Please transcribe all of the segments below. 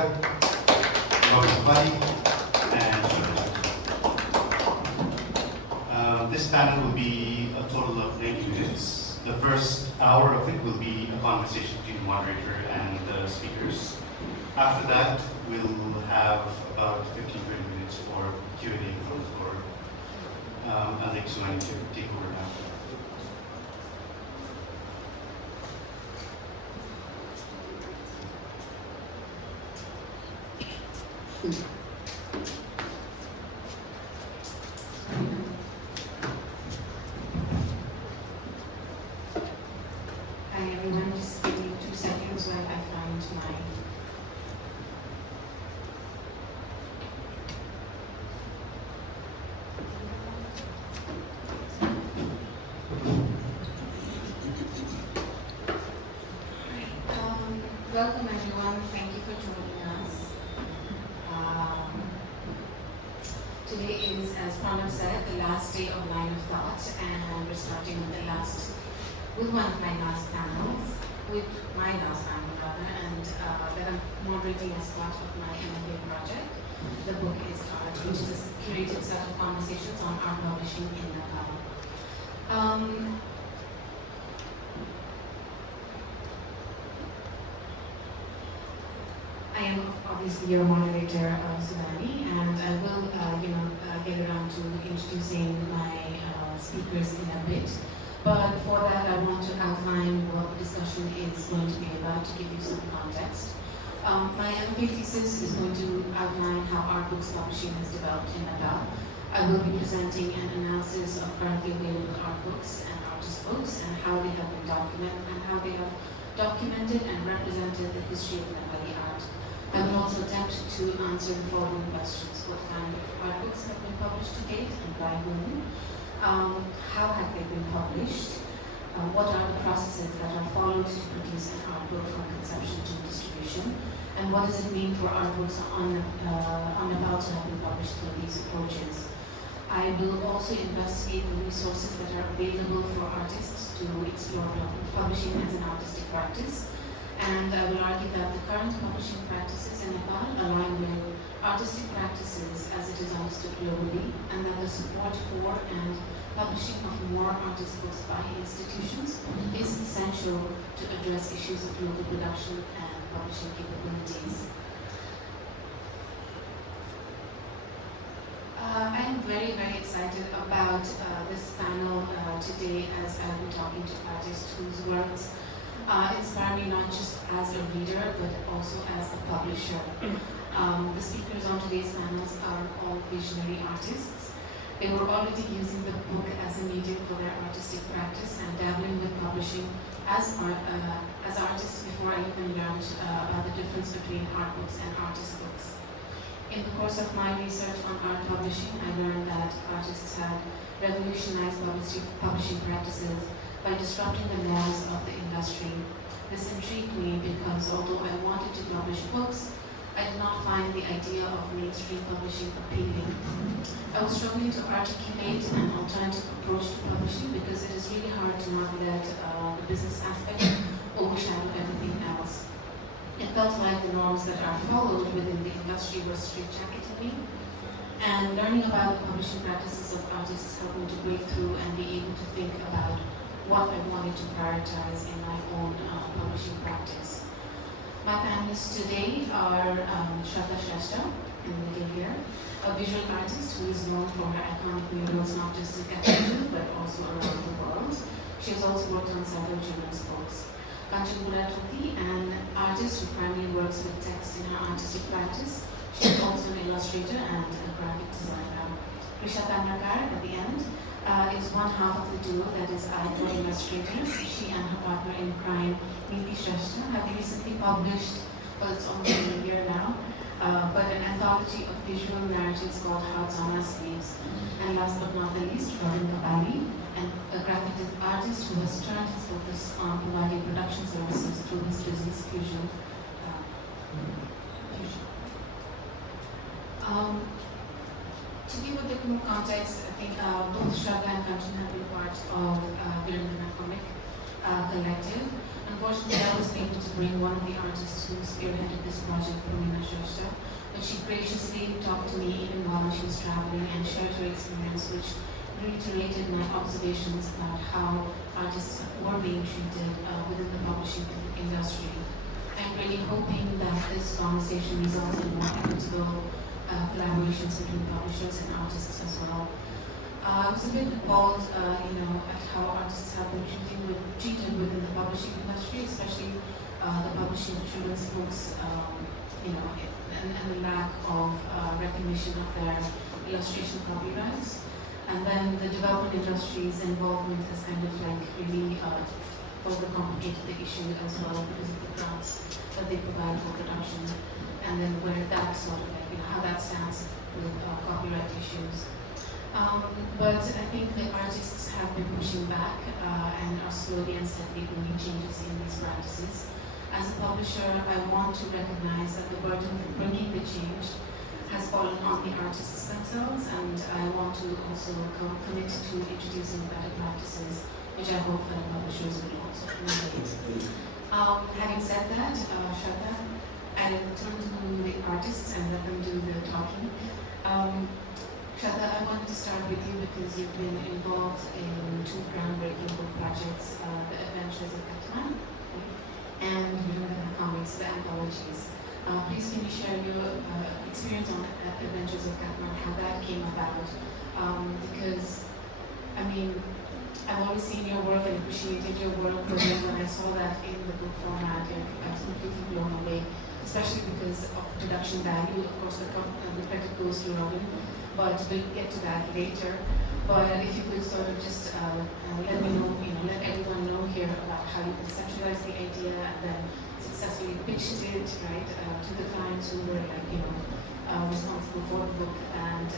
Kapali, and this panel will be a total of 90 minutes. The first hour of it will be a conversation between the moderator and the speakers. After that, we'll have about 15-20 minutes for Q&A from the floor. I'd like Suvani to take over now. Hi everyone, just give me 2 seconds while I find my... Welcome everyone, thank you for joining us. Today is, as Pranav said, the last day of Line of Thought, and we're starting with one of my last panels, and that I'm moderating as part of my MFA project. The book is Art, which is a curated set of conversations on art publishing in Nepal. I am obviously your moderator, Suvani, and I will, get around to introducing my speakers in a bit. But before that, I want to outline what the discussion is going to be about to give you some context. My MFA thesis is going to outline how art books publishing has developed in Nepal. I will be presenting an analysis of currently available art books and artist books and how they have been documented and represented the history of Nepali art. I will also attempt to answer the following questions. What kind of art books have been published to date and by whom? How have they been published? What are the processes that are followed to produce an art book from conception to distribution? And what does it mean for art books on Nepal to have been published through these approaches? I will also investigate the resources that are available for artists to explore publishing as an artistic practice. And I will argue that the current publishing practices in Nepal align with artistic practices as it is understood globally, and that the support for and publishing of more artist books by institutions is essential to address issues of local production and publishing capabilities. I am very, very excited about this panel today, as I'll be talking to artists whose works inspire me not just as a reader, but also as a publisher. The speakers on today's panels are all visionary artists. They were already using the book as a medium for their artistic practice and dabbling with publishing as artists before I even learned about the difference between art books and artist books. In the course of my research on art publishing, I learned that artists had revolutionized publishing practices by disrupting the norms of the industry. This intrigued me because although I wanted to publish books, I did not find the idea of mainstream publishing appealing. I was struggling to articulate an alternative approach to publishing because it is really hard to not let the business aspect overshadow everything else. It felt like the norms that are followed within the industry were straitjacketing me, and learning about the publishing practices of artists helped me to break through and be able to think about what I wanted to prioritize in my own publishing practice. My panelists today are Shraddha in the middle here, a visual artist who is known for her iconic murals not just in Kathmandu but also around the world. She has also worked on several children's books. Kanchan, Burathoki, an artist who primarily works with text in her artistic practice. She is also an illustrator and a graphic designer. Krisha Tamrakar, at the end, is one half of the duo that is Eye for Illustrators. She and her partner in crime, Shrestha, have recently published, well, it's only been a year now, but an anthology of visual narratives called Hearts on Our Sleeves. And last but not the least, Kapali, a graphic artist who has turned his focus on providing production services through his business fusion. To give a bit more context, I think both Shraddha and Kanchan have been part of Babarmahal Comic Collective. Unfortunately, I wasn't able to bring one of the artists who spearheaded this project, Shrestha, but she graciously talked to me even while she was traveling and shared her experience, which reiterated my observations about how artists were being treated within the publishing industry. I'm really hoping that this conversation results in more equitable collaborations between publishers and artists as well. I was a bit appalled, at how artists have been treated within the publishing industry, especially the publishing of children's books, and the lack of recognition of their illustration copyrights. And then the development industry's involvement has kind of like really further complicated the issue as well because of the grants that they provide for production, and then where that sort of like, how that stands with copyright issues. But I think the artists have been pushing back and are slowly and steadily bringing changes in these practices. As a publisher, I want to recognize that the burden of bringing the change has fallen on the artists themselves, and I want to also commit to introducing better practices, which I hope that publishers will also emulate. Having said that, Shraddha, I turn to the artists and let them do the talking. Shraddha, I wanted to start with you because you've been involved in two groundbreaking book projects, The Adventures of Kathmandu and the comics, the anthologies. Please can you share your experience on Adventures of Kathmandu, how that came about? Because, I mean, I've always seen your work and appreciated your work, but then when I saw that in the book format, I was completely blown away, especially because of production value. Of course, the credit goes to Robin, but we'll get to that later. But if you could sort of just let me know, let everyone know here about how you conceptualized the idea and then successfully pitched it, right, to the clients who were responsible for the book, and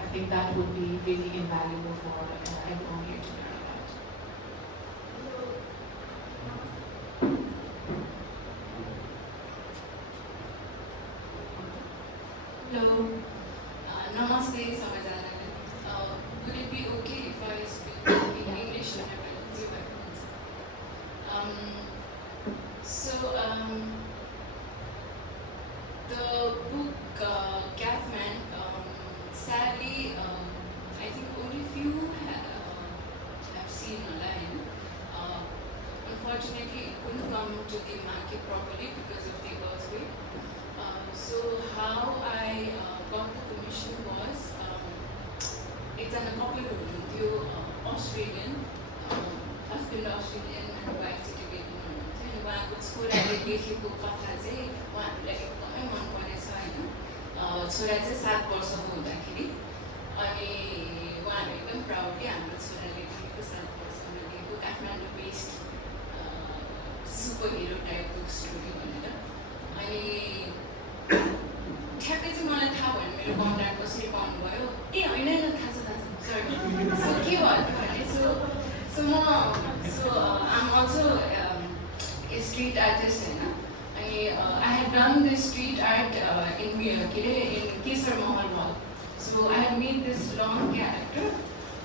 I think that would be really invaluable for everyone here to learn about. Hello, namaste सबैजनालाई. Would it be okay if I speak in English? The book Kathmandu, sadly, I think only few have seen online. Unfortunately, it couldn't come to the market properly because of the earthquake. So how I got the commission was, एकजना couple हुनुहुन्थ्यो Australian, husband Australian end wife चाहिँ Tibetan हुनुहुन्थ्यो, अनि उहाँको छोराले लेखेको कथा चाहिँ उहाँहरूलाई एकदमै मन परेछ होइन. छोरा चाहिँ 7 वर्षको हुँदाखेरि, अनि उहाँहरू एकदम प्राउड कि हाम्रो छोराले लेखेको 7 वर्षमा लेखेको काठमाडौँ बेस्ड सुपर हिरो टाइपको स्टोरी भनेर. अनि ठ्याक्कै चाहिँ मलाई थाहा भएन मेरो कन्ट्याक्ट कसरी पाउनुभयो. ए होइन थाहा छ सरी. सो के भयो भने सो आम अल्सो ए स्ट्रिट आर्टिस्ट होइन. अनि I had done this street art in के अरे in Kesar Mahal mall. So I had made this long character,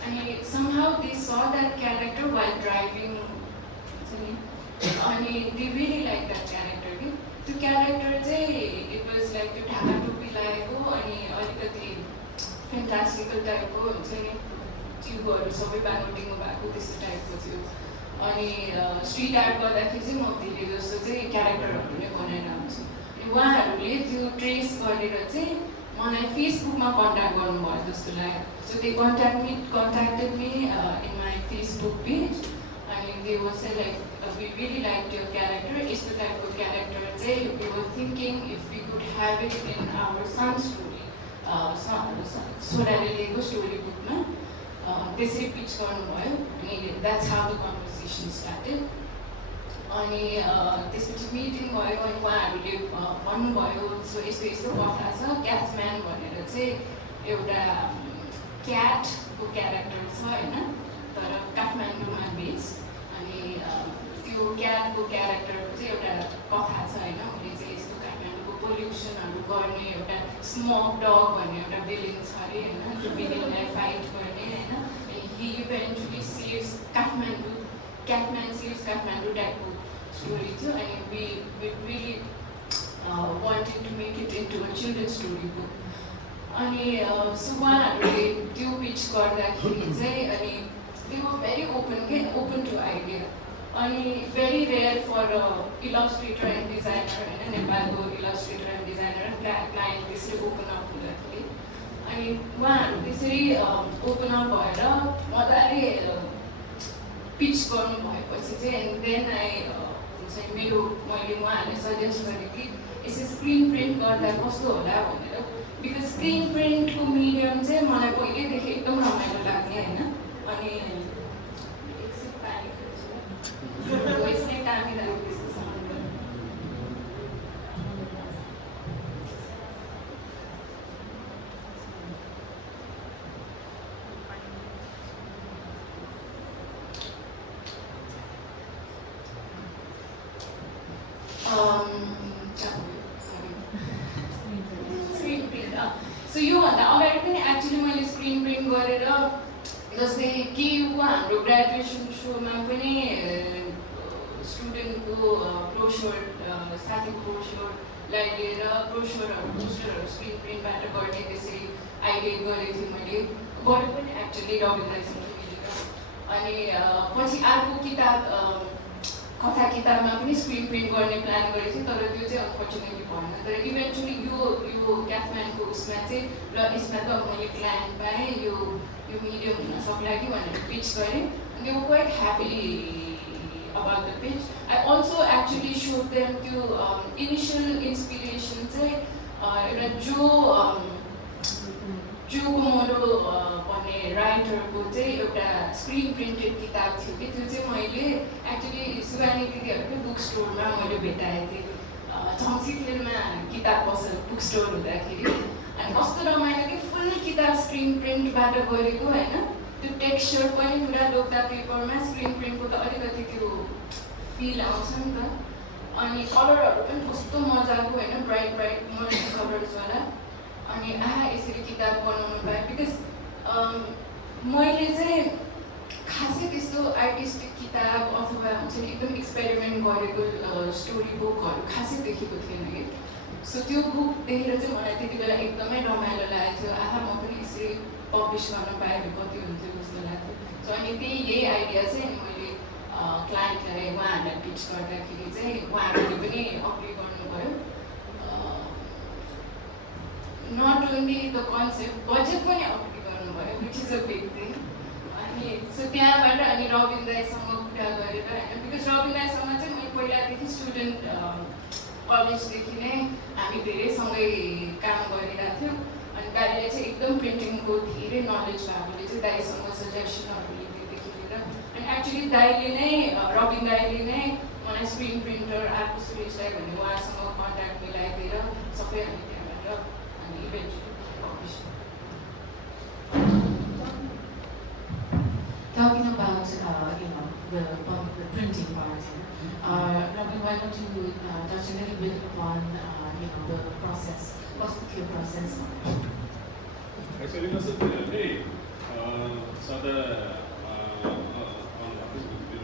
अनि somehow they saw that character while driving, अनि they really like that character कि. त्यो character चाहिँ it was like त्यो ढाका टोपी लगाएको अनि अलिकति फेन्टास्टिकल टाइपको हुन्छ नि, ट्युबहरू सबै बागोटिङो भएको त्यस्तो टाइपको थियो. अनि स्ट्रिट आर्ट गर्दाखेरि चाहिँ म धेरै जस्तो चाहिँ क्यारेक्टरहरू नै बनाएर आउँछु. अनि उहाँहरूले त्यो ट्रेस गरेर चाहिँ मलाई फेसबुकमा कन्ट्याक्ट गर्नुभयो जस्तो लाग्यो. सो दे कन्ट्याक्टेड मी इन माई फेसबुक पेज, अनि दे वाज चाहिँ like we really liked your character. यस्तो टाइपको क्यारेक्टर चाहिँ we were thinking if we could have it in our son's story, छोराले लेखेको स्टोरी बुकमा. त्यसरी पिच गर्नुभयो, अनि that's how the conversation started. अनि त्यसपछि मिटिङ भयो, अनि उहाँहरूले भन्नुभयो सो यस्तो यस्तो कथा छ, क्याथम्यान भनेर चाहिँ एउटा क्याटको क्यारेक्टर छ होइन, तर काठमाडौँमा बेस. अनि त्यो क्याटको क्यारेक्टरको चाहिँ एउटा कथा छ होइन. उसले चाहिँ यस्तो काठमाडौँको पोल्युसनहरू गर्ने एउटा स्मोक डग भन्ने एउटा भिलेन छ अरे होइन. त्यो भिलेनलाई फाइट गर्ने होइन. He eventually saves Kathmandu, Catman saves Kathmandu टाइपको story थियो अनि we really wanted to make it into a children's story book. अनि so उहाँहरूले त्यो पिच गर्दाखेरि चाहिँ अनि they were very open to idea. अनि very rare for illustrator and designer and नेपालको illustrator and designer client त्यसरी open up हुँदाखेरि अनि उहाँहरू त्यसरी open up भएर मजाले पिच गर्नु भएपछि चाहिँ and then मैले उहाँहरूले सजेस्ट गरेँ कि यसो स्क्रिन प्रिन्ट गर्दा कस्तो होला भनेर बिकज स्क्रिन प्रिन्टको मिडियम चाहिँ मलाई पहिल्यैदेखि एकदम रमाइलो लाग्ने होइन अनि एकछिन पानी खान्छु यसमै कामिरहेको त्यस्तो सामान So योभन्दा अगाडि पनि एक्चुअली मैले स्क्रिन प्रिन्ट गरेर जस्तै केयुको हाम्रो ग्रेजुएसन सोमा पनि स्टुडेन्टको ब्रोसर साथी ब्रोसरलाई लिएर ब्रोसरहरू पोस्टरहरू स्क्रिन प्रिन्टबाट गर्ने त्यसरी आइडिया गरेको थिएँ मैले गरेँ पनि एक्चुअली रविन्द्रसँग मिलेर अनि पछि अर्को किताब कथा किताबमा पनि स्क्रिन प्रिन्ट गर्ने प्लान गरेको थिएँ तर त्यो चाहिँ अनफर्चुनेटली भएन तर इभेन्चुली यो क्याथमान्डको उसमा चाहिँ र यसमा त मैले क्लाइन्ट पाएँ यो मिडियम हुन सक्ला कि भनेर पिच गरेँ अनि they were quite happy about the pitch I also actually showed them त्यो इनिसियल इन्सपिरेसन चाहिँ एउटा जो कोमोडो भन्ने राइटरको चाहिँ एउटा स्क्रिन प्रिन्टेड किताब थियो कि त्यो चाहिँ मैले एक्चुली सुवानी दिदीहरूको बुक स्टोरमा मैले भेटाएको थिएँ झङ्सिक्लेनमा किताब पसल बुक स्टोर हुँदाखेरि अनि कस्तो रमाइलो कि फुल किताब स्क्रिन प्रिन्टबाट गरेको होइन त्यो टेक्स्चर पनि पुरा लोकता पेपरमा स्क्रिन प्रिन्टको त अलिकति त्यो फिल आउँछ नि त अनि कलरहरू पनि कस्तो मजाको होइन ब्राइट ब्राइट मल्टी कलर्सवाला अनि यसरी किताब बनाउनु पाएँ बिकज मैले चाहिँ खासै त्यस्तो आर्टिस्टिक किताब अथवा हुन्छ नि एकदम एक्सपेरिमेन्ट गरेको स्टोरी बुकहरू खासै देखेको थिएन कि सो त्यो बुक देखेर चाहिँ मलाई त्यति बेला एकदमै रमाइलो लागेको थियो म पनि यसरी पब्लिस गर्न पाएँ कति हुन्थ्यो जस्तो लाग्थ्यो सो अनि यही आइडिया चाहिँ मैले क्लाइन्टलाई उहाँहरूलाई पिच गर्दाखेरि चाहिँ उहाँहरूले पनि अग्री गर्नुभयो not only the concept, budget पनि अग्री गर्नुभयो which is a big thing अनि सो त्यहाँबाट अनि रविन दाईसँग कुरा गरेर होइन बिकज रविन दाईसँग चाहिँ मैले पहिलादेखि स्टुडेन्ट कलेजदेखि नै हामी धेरै सँगै काम गरिरहेको थियौँ अनि दाईले चाहिँ एकदम प्रिन्टिङको धेरै नलेज भएकोले चाहिँ दाईसँग सजेसनहरू लिँदैदेखि लिएर अनि एक्चुली दाईले नै रविन दाईले नै मलाई स्क्रिन प्रिन्टर आर्को सुरेश दाई भन्ने उहाँसँग कन्ट्याक्ट मिलाइदिएर सबै हामी त्यहाँबाट अनि eventually publish Talking about the printing part, Robin, why don't you touch a little bit upon the process? What's the clear process? Actually, it was a very so the on studio.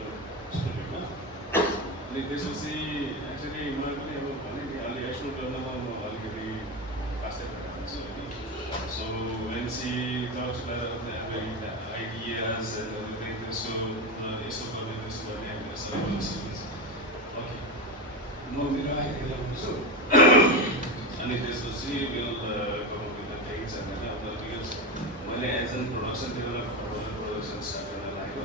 And this was actually my so when she talks about the ideas and everything, so okay. No, so and it is to see will come up with the things and because when as in production developer production started,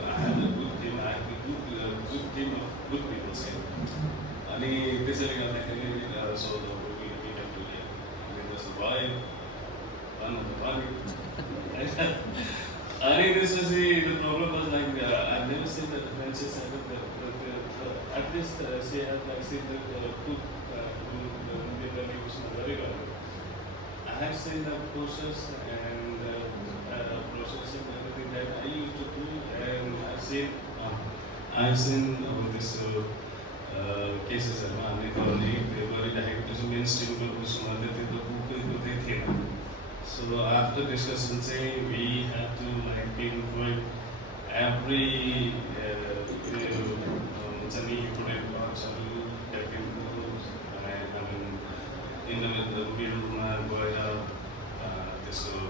I have a good team, I have a good team of good people saying. And this is so the movie have to I survive. I think this was the problem was like I've never seen the Francis at least she had like seen the two very well. I have seen the process and processing everything that I used to do and I've seen this cases and they were in mainstream so after discussion, we have to like pinpoint every हुन्छ नि important पार्ट्सहरू ट्यापिङको मिडलमा गएर त्यसको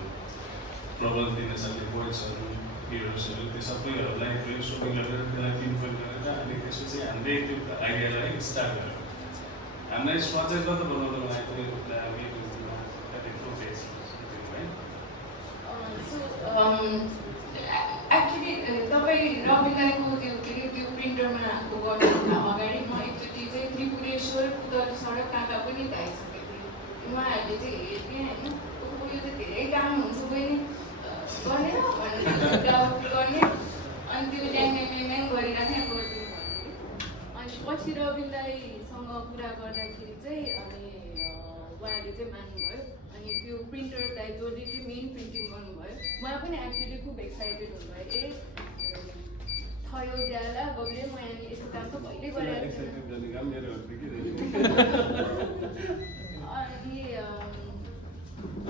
प्रबल दिन सक्ने पोइन्ट्सहरू पिरियड्सहरू त्यो सबैहरूलाई brain स्ट्रोमिङ गरेर त्यसलाई पिनपोइन्ट गरेर अनि त्यसपछि हामीले त्यो आइडियालाई स्टार्ट गऱ्यौँ हामीलाई स्ट्रक्चर कता बनाउनुको लागि चाहिँ हामी एक्चुली तपाईँ रबिन दाईको त्यो के अरे त्यो प्रिन्टरमा गर्नुभन्दा अगाडि म एकचोटि चाहिँ त्रिपुरेश्वर पुतली सडक कहाँ पनि धाइसकेको थिएँ उहाँहरूले चाहिँ हेर्थेँ होइन यो त धेरै काम हुन्छ बहिनी गर्ने भनेर डाउट गर्ने अनि त्यो ड्याङ गरिराखेँ गरिदिनु भन्यो अनि पछि रबिन दाईसँग कुरा गर्दाखेरि चाहिँ अनि उहाँले चाहिँ मान्नुभयो अनि त्यो प्रिन्टर दाई जसले चाहिँ मेन प्रिन्टिङ गर्नुभयो उहाँ पनि एक्चुली खुब एक्साइटेड हुनुभयो थयो ज्याला गब्ले म यहाँ यस्तो काम त कहिले गरेको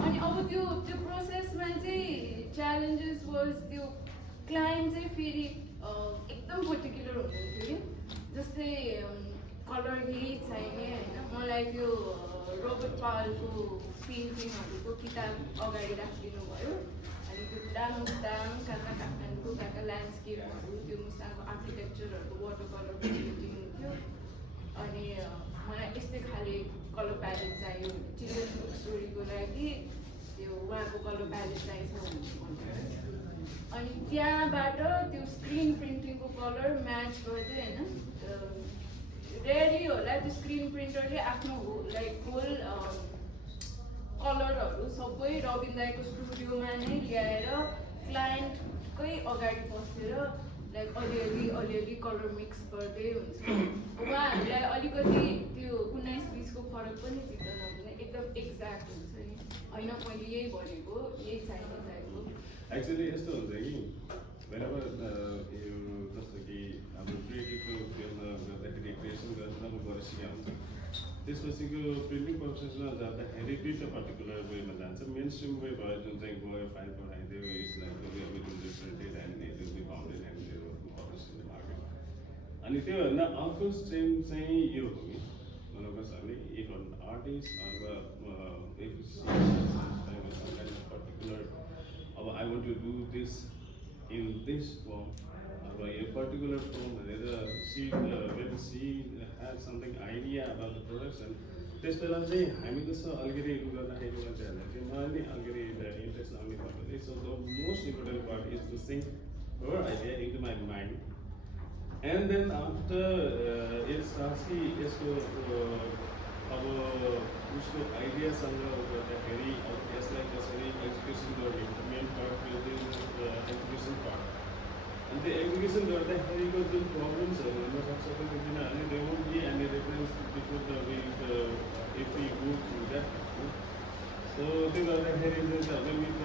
अनि अब त्यो प्रोसेसमा चाहिँ च्यालेन्जेस वाज त्यो क्लाइन्ट चाहिँ फेरि एकदम पर्टिकुलर हुनुहुन्थ्यो कि जस्तै कलर यही चाहिने होइन मलाई त्यो रोबर्ट पावलको पेन्टिङहरूको किताब अगाडि राखिदिनु भयो अनि त्यो पुरा मुस्ताङ काठमाडौँको ल्यान्डस्केपहरू त्यो मुस्ताङको आर्किटेक्चरहरूको वाटर कलर पेन्टिङ थियो अनि मलाई यस्तै खाले कलर प्यालेट चाहियो चिल्ड्रेन स्टोरीको लागि त्यो उहाँको कलर प्यालेट चाहिन्छ भन्थ्यो अनि त्यहाँबाट त्यो स्क्रिन प्रिन्टिङको कलर म्याच गर्दै होइन रेयरली होला त्यो स्क्रिन प्रिन्टरले आफ्नो लाइक होल कलरहरू सबै रबिन दाईको स्टुडियोमा नै ल्याएर क्लाइन्टकै अगाडि बसेर लाइक अलिअलि कलर मिक्स गर्दै हुन्छ उहाँहरूलाई अलिकति त्यो 19-20को फरक पनि चित्त नहुने एकदम एक्ज्याक्ट हुन्छ नि होइन मैले यही भनेको यही चाहिएको एक्चुअली यस्तो हुन्छ कि whenever यो जस्तो कि हाम्रो क्रिएटिभको फिल्डमा गर्दाखेरि क्रिएसन गरेर गरेर सिकाउँछ त्यसपछिको प्रिन्टिङ प्रोसेसमा जाँदाखेरि दुईवटा पर्टिकुलर वेमा जान्छ मेन स्ट्रिम वे भयो जुन चाहिँ गयो फाइल पठाइदियो printed and it will be bounded and market अनि त्योभन्दा अर्को स्ट्रिम चाहिँ यो हो कि भनौँ कसैले इफ एन आर्टिस्ट अथवा इफ पर्टिकुलर अब I want to do this in this form or a particular form whether she has something idea about the production this belan chai hami जस्तो अलगढी गर्दाखेरि मान्छेहरुले चाहिँ मैले अलगढी इन्ट्रेस्ट आउने गर्छ so the most important part is to sink her idea into my mind and then after it starts कि यसको अब उसको आइडिया सँग गर्दाखेरि अब यसलाई कसरी एक्जिक्युसन गर्ने main part will execution part अनि त्यो एक्जिक्युसन गर्दाखेरिको जुन प्रब्लम्सहरू हुनसक्छ किनभने they won't be any reference before the if we go through that so त्यो गर्दाखेरि चाहिँ विथ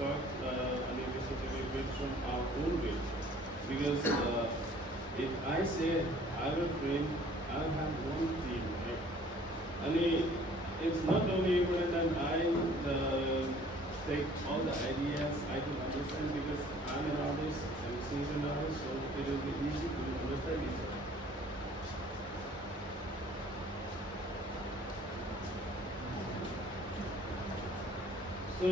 टक अनि त्यसपछि wait from our own way because if I say I will print I have one team and it's not only important that I take all the ideas I can understand because I'm an artist and she's an artist, so it will be easy to understand each other. So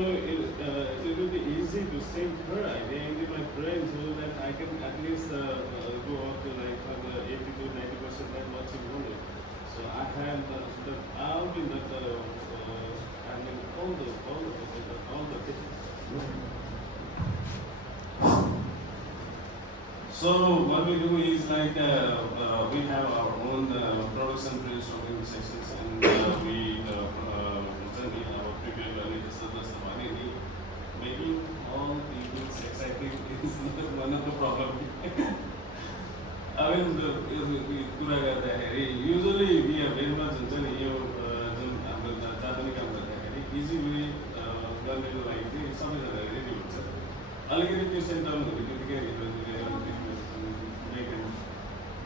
it will be easy to sink her idea into my brain so that I can at least go up to like 80 to 90% like what she wanted. So I had out in that I mean all the So what we do is like we have our own production brainstorming sessions and we our prepared learning just making all people exciting is one of the problem. I mean, कुरा गर्दाखेरि usually we are very much हुन्छ नि यो जुन हाम्रो जहाँ पनि काम गर्दाखेरि easy way गर्नेको लागि चाहिँ सबैजना रेडी हुन्छ अलिकति त्यो सेन्टरहरू त्यतिकै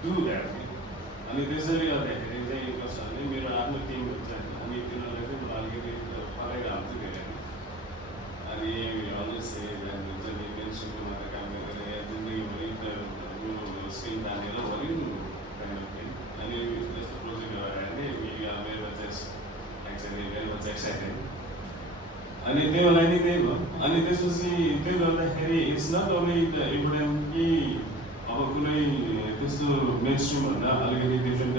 डु द्याट अनि त्यसैले गर्दाखेरि चाहिँ कस्तो भने मेरो आफ्नो टिम हुन्छ अनि तिनीहरूलाई चाहिँ म अलिकति फराइरहेको हुन्छु धेरै अनि अलवेज से हुन्छ नि मेन सुरुमा त काम गरेर जिन्दगीभरि त स्क्रिन तानेर भरि अनि त्यो मलाई नि त्यही भयो अनि त्यसपछि त्यो गर्दाखेरि it's not only the important कि अब कुनै त्यस्तो मेन स्ट्रिमभन्दा अलिकति डिफ्रेन्ट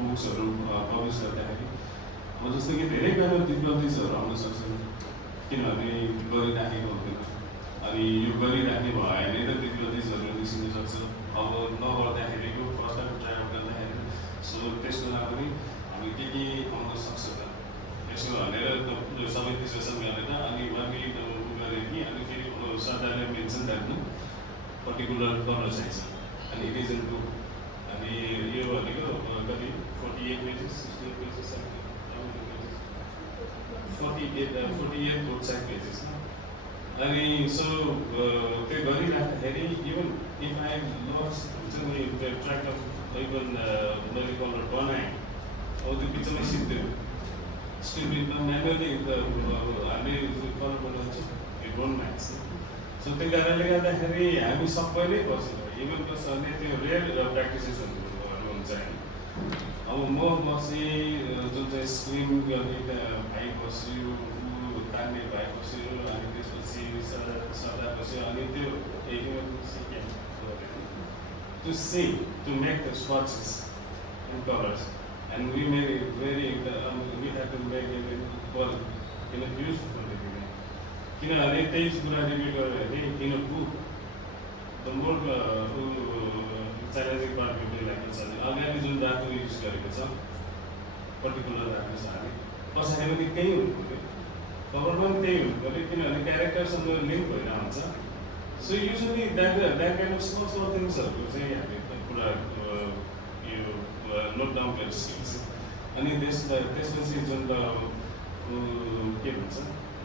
बुक्सहरू पब्लिस गर्दाखेरि अब जस्तो कि धेरै kind of डिफिकल्टिजहरू आउन सक्छ किनभने गरिराखेको हुँदैन अनि यो गरिराख्ने भयो भने त डिफिकल्टिजहरू निस्किन सक्छ अब नगर्दाखेरिको फर्स्ट टाइम ट्राई गर्दाखेरि सो त्यसको लागि पनि हामी के आउन सक्छ त यसो भनेर सबै डिस्कसन गरेर अनि उहाँले गरेर कि अनि फेरि श्रद्धाले मेन्सन राख्नु पर्टिकुलर गर्न चाहिन्छ अनि इट इज इन बुक अनि यो भनेको कति 48 pages 16 pages 48 book side pages अनि सो त्यो गरिराख्दाखेरि इभन इफ आई लस हुन्छ नि ट्र्याक अफ इभन मैले कलर बनाएँ अब त्यो बिचमै सिक्थ्यो स्टिल एकदम म्यानुअली हामीले कलर बनाउँछ इट डोन्ट म्याच सो त्यो कारणले गर्दाखेरि हामी सबैले गर्छ इभन कसैले त्यो रेयर प्र्याक्टिसेसहरू हुन्छ होइन अब म बसेँ जुन चाहिँ स्क्रिन गर्ने भाइ बस्यो तान्ने भाइ बस्यो अनि त्यसपछि सदा बस्यो अनि त्यो to see, to make the swatches in colors. And we made it very, we had to make it in a huge quantity. In a latest in a book, the more challenging part will be like this. Organism that we use particular that is plus I have the game. Government game, but it characters and the link with answer. So usually that kind of small things are you note down their skills. And in this was on the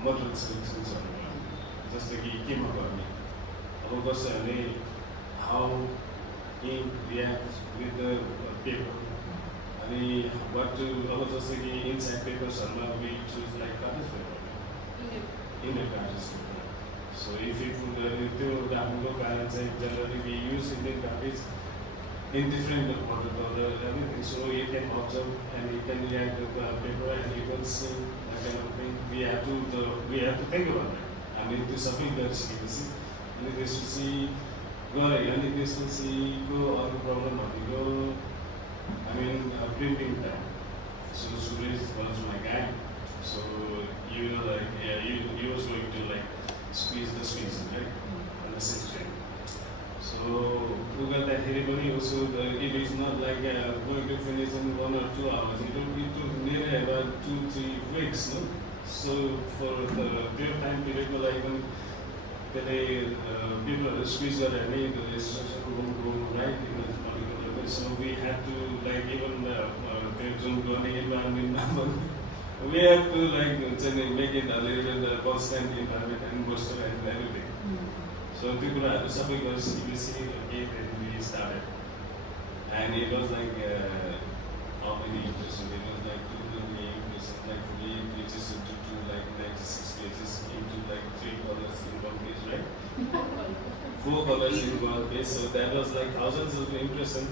moderate skills just like he came about me. How he reacts with the paper. And what to just like inside papers we choose like cards paper. In the cards paper. So if you generally we use Indian carpets in different watercolor everything. So you can observe and you can react to the paper and you can see that kind of thing. We have to think about it. I mean to something that's easy. And this to see go and this to see go on the problem of go printing time. So Suresh was my guy. So you was going to like squeeze the squeeze, right? On the section. So also it is not like going to finish in 1 or 2 hours. It took nearly about 2-3 weeks, no? So for the period time period, like people squeeze the instruction won't go right in the particular way. So we had to like even we have to like make it a little bit constant environment and moisture and everything. So people are something was again and we started. And it was like how many impressions? It was like 220 impressions, like 48 pages into 2 like 96 pages into like 3 colors in one page, right? 4 colors in one page. So that was like thousands of impressions.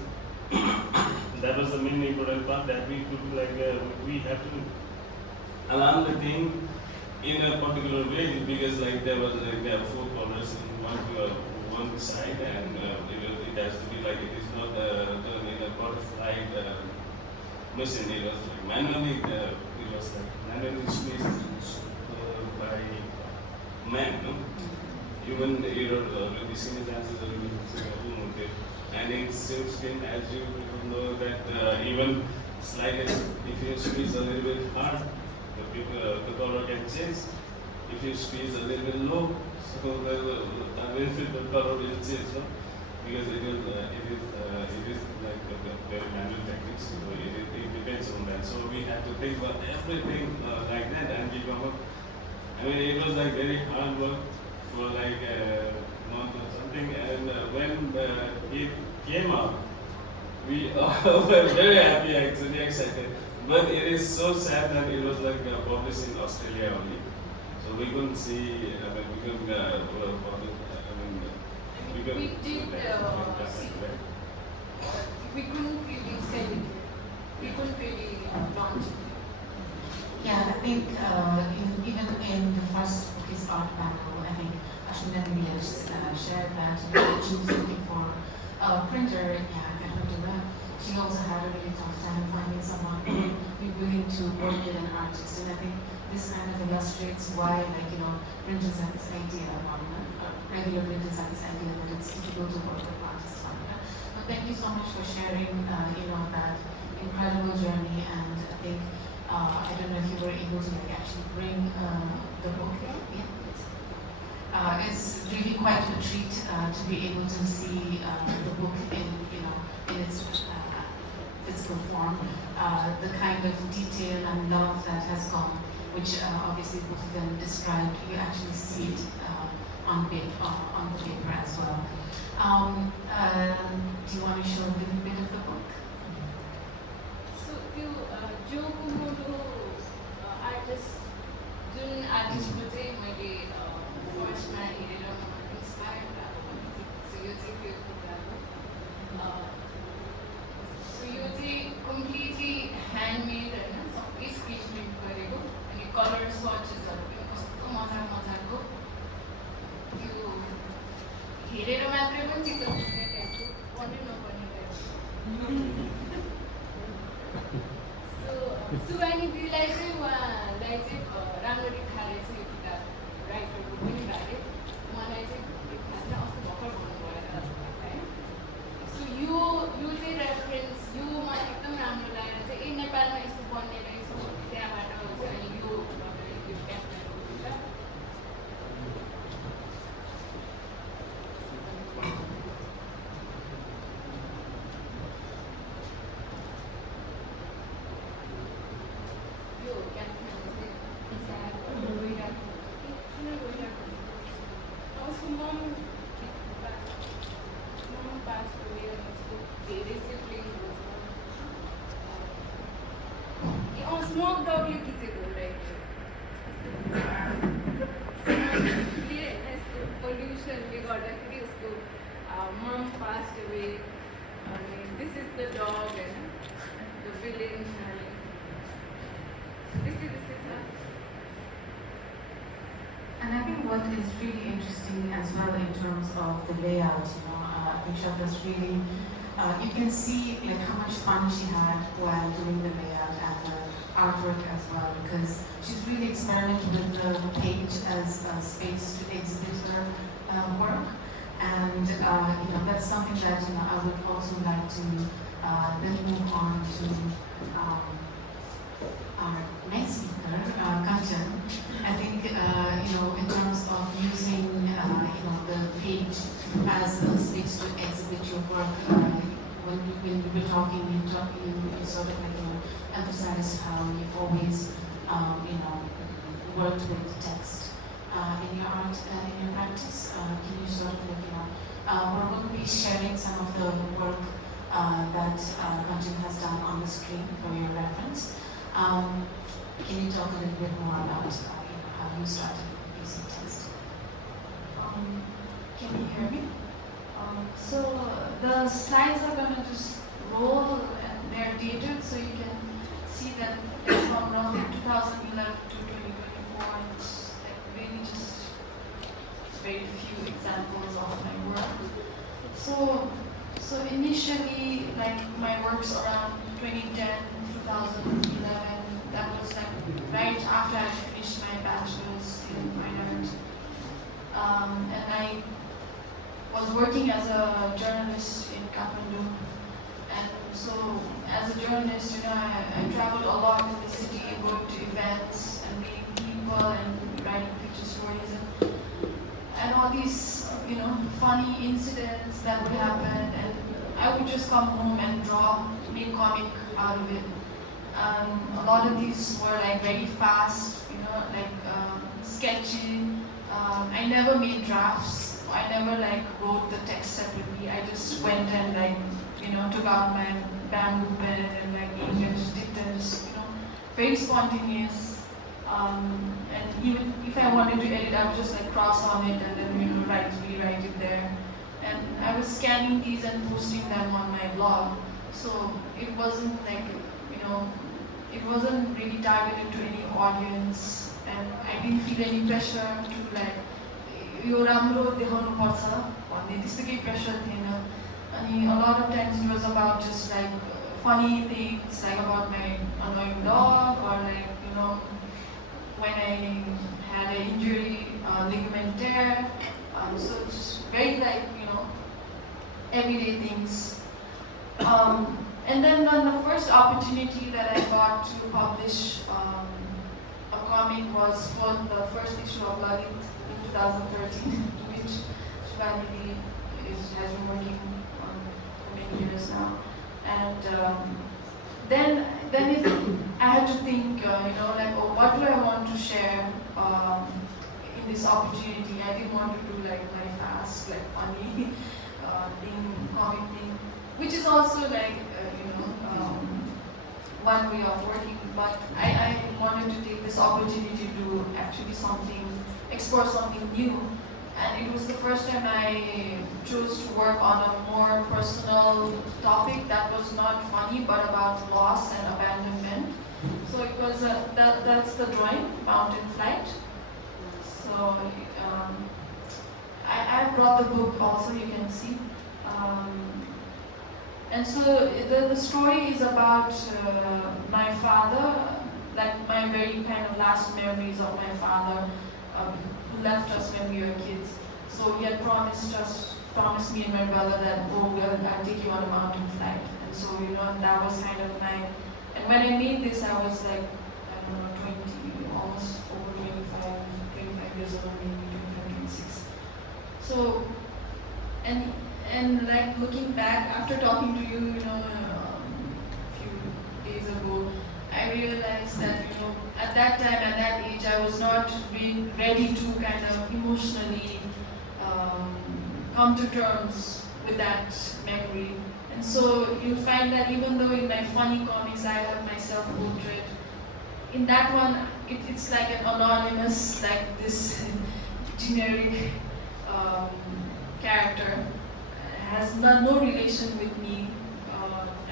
That was the main important part that we could like we had to align the thing in a particular way because like there was like 4 colors in one side and it has to be like it is not done in a butterfly machine. It was like manually squeezed by man. No? Even your releasing the chances are and in silk skin, as you know that even slightly if you squeeze a little bit hard, the color can change. If you squeeze a little bit low, so the color will change, no? Because it is like very manual techniques. So it depends on that. So we had to think about everything like that and we come up. I mean, it was like very hard work for like a month or something. And when it came out, we all were very happy, actually excited. But it is so sad that it was like published in Australia only. So we couldn't see, we couldn't, we did see, we couldn't really sell it. We couldn't really launch it. Yeah, I think even in the first Focus Art panel, I think Ashwin and Mia shared that she was looking for a printer. Yeah, Kathmandu. She also had a really tough time finding someone who would be willing to work with an artist, and I think this kind of illustrates why, printers have this idea, regular printers have this idea that it's difficult to work with artists. But thank you so much for sharing, that incredible journey, and I think. I don't know if you were able to actually bring the book. Yeah. It's really quite a treat to be able to see the book in its physical form. The kind of detail and love that has gone, which obviously both of them described. You actually see it on the paper as well. Do you want to show a little bit of the book? जो कुरो artist जुन आर्टिस्टको चाहिँ मैले फर्स्टमा हेरेर inspire भएको सो यो चाहिँ त्यो कुरा हो सो यो चाहिँ कम्प्लिटली ह्यान्डमेड होइन सबै स्केच प्रिन्ट गरेको अनि कलर स्वचेसहरू पनि कस्तो मजाको त्यो हेरेर मात्रै पनि चित्त बुझ्ने टाइपको पढ्नै नपर्ने टाइपको सुवानी दिदीलाई चाहिँ उहाँलाई चाहिँ राम्ररी थाहा रहेछ यो किताब राइटरको पनि बारे मलाई चाहिँ थाहा छैन अस्ति भर्खर भन्नुभयो है सो यो चाहिँ रेफरेन्स यो मलाई एकदम राम्रो लागेर चाहिँ नेपालमा यस्तो बन्ने रहेछ त्यहाँबाट हुन्छ अनि यो क्याप्टनको हुन्छ स्मोक डगले खिचेको यसको पोल्युसनले गर्दाखेरि उसको मम पास्ट अवे अनि दिस इज द डग होइन द विलेन त्यस्तै छ And I think what is really interesting as well in terms of the layout, Shraddha's really, you can see how much fun she had while doing the layout and the artwork as well, because she's really experimented with the page as a space to exhibit her work, and that's something that I would also like to then move on to our next speaker, Kanchan. I think in terms of using the page as a space to exhibit your work. When we were talking, you sort of emphasized how you've always worked with text in your art, in your practice. Can you sort of we're going to be sharing some of the work that Kanchan has done on the screen for your reference. Can you talk a little bit more about how you started using text? Can you hear me? So the slides are going to just roll and they're dated, so you can see that from roughly 2011 to 2024, it's really just very few examples of my work. So initially, my works around 2010, 2011, that was right after I finished my bachelor's in fine art. And I was working as a journalist in Kathmandu, and so as a journalist, I traveled a lot in the city, going to events and meeting people and writing picture stories and all these funny incidents that would happen, and I would just come home and draw, make comic out of it. A lot of these were very fast, sketching. I never made drafts. I never wrote the text separately. I just went and took out my bamboo pen and just did this, very spontaneous. And even if I wanted to edit, I would just cross on it and then rewrite it there. And I was scanning these and posting them on my blog. So it wasn't it wasn't really targeted to any audience, and I didn't feel any pressure to like यो राम्रो देखाउनु पर्छ भन्ने त्यस्तो केही pressure थिएन अनि a lot of times it was about just like funny things like about my annoying dog or like you know when I had an injury ligament tear so it's just very like you know everyday things and then the first opportunity that I got to publish a comic was for the first issue of Lalit 2013, which Suvani has been working on for many years now. And then I had to think, you know, like, oh, what do I want to share in this opportunity? I didn't want to do like my fast, like funny thing, comic thing, which is also like, you know, one way of working. But I wanted to take this opportunity to actually explore something new, and it was the first time I chose to work on a more personal topic that was not funny but about loss and abandonment. So it was that's the drawing, Mountain Flight. So I brought the book also, you can see. And so the story is about my father, like my very kind of last memories of my father. Who left us when we were kids. So he had promised me and my brother that, oh, I'll take you on a mountain flight. And so, you know, that was kind of and when I made this, I was like, I don't know, 20, almost over 25 years old, maybe 25, 26. So, and like looking back, after talking to you, you know, a few days ago, I realized that, you know, at that time, at that age, I was not being ready to kind of emotionally come to terms with that memory. And so you'll find that even though in my funny comics I have my self-portrait, in that one, it's like an anonymous, like this generic character. Has no relation with me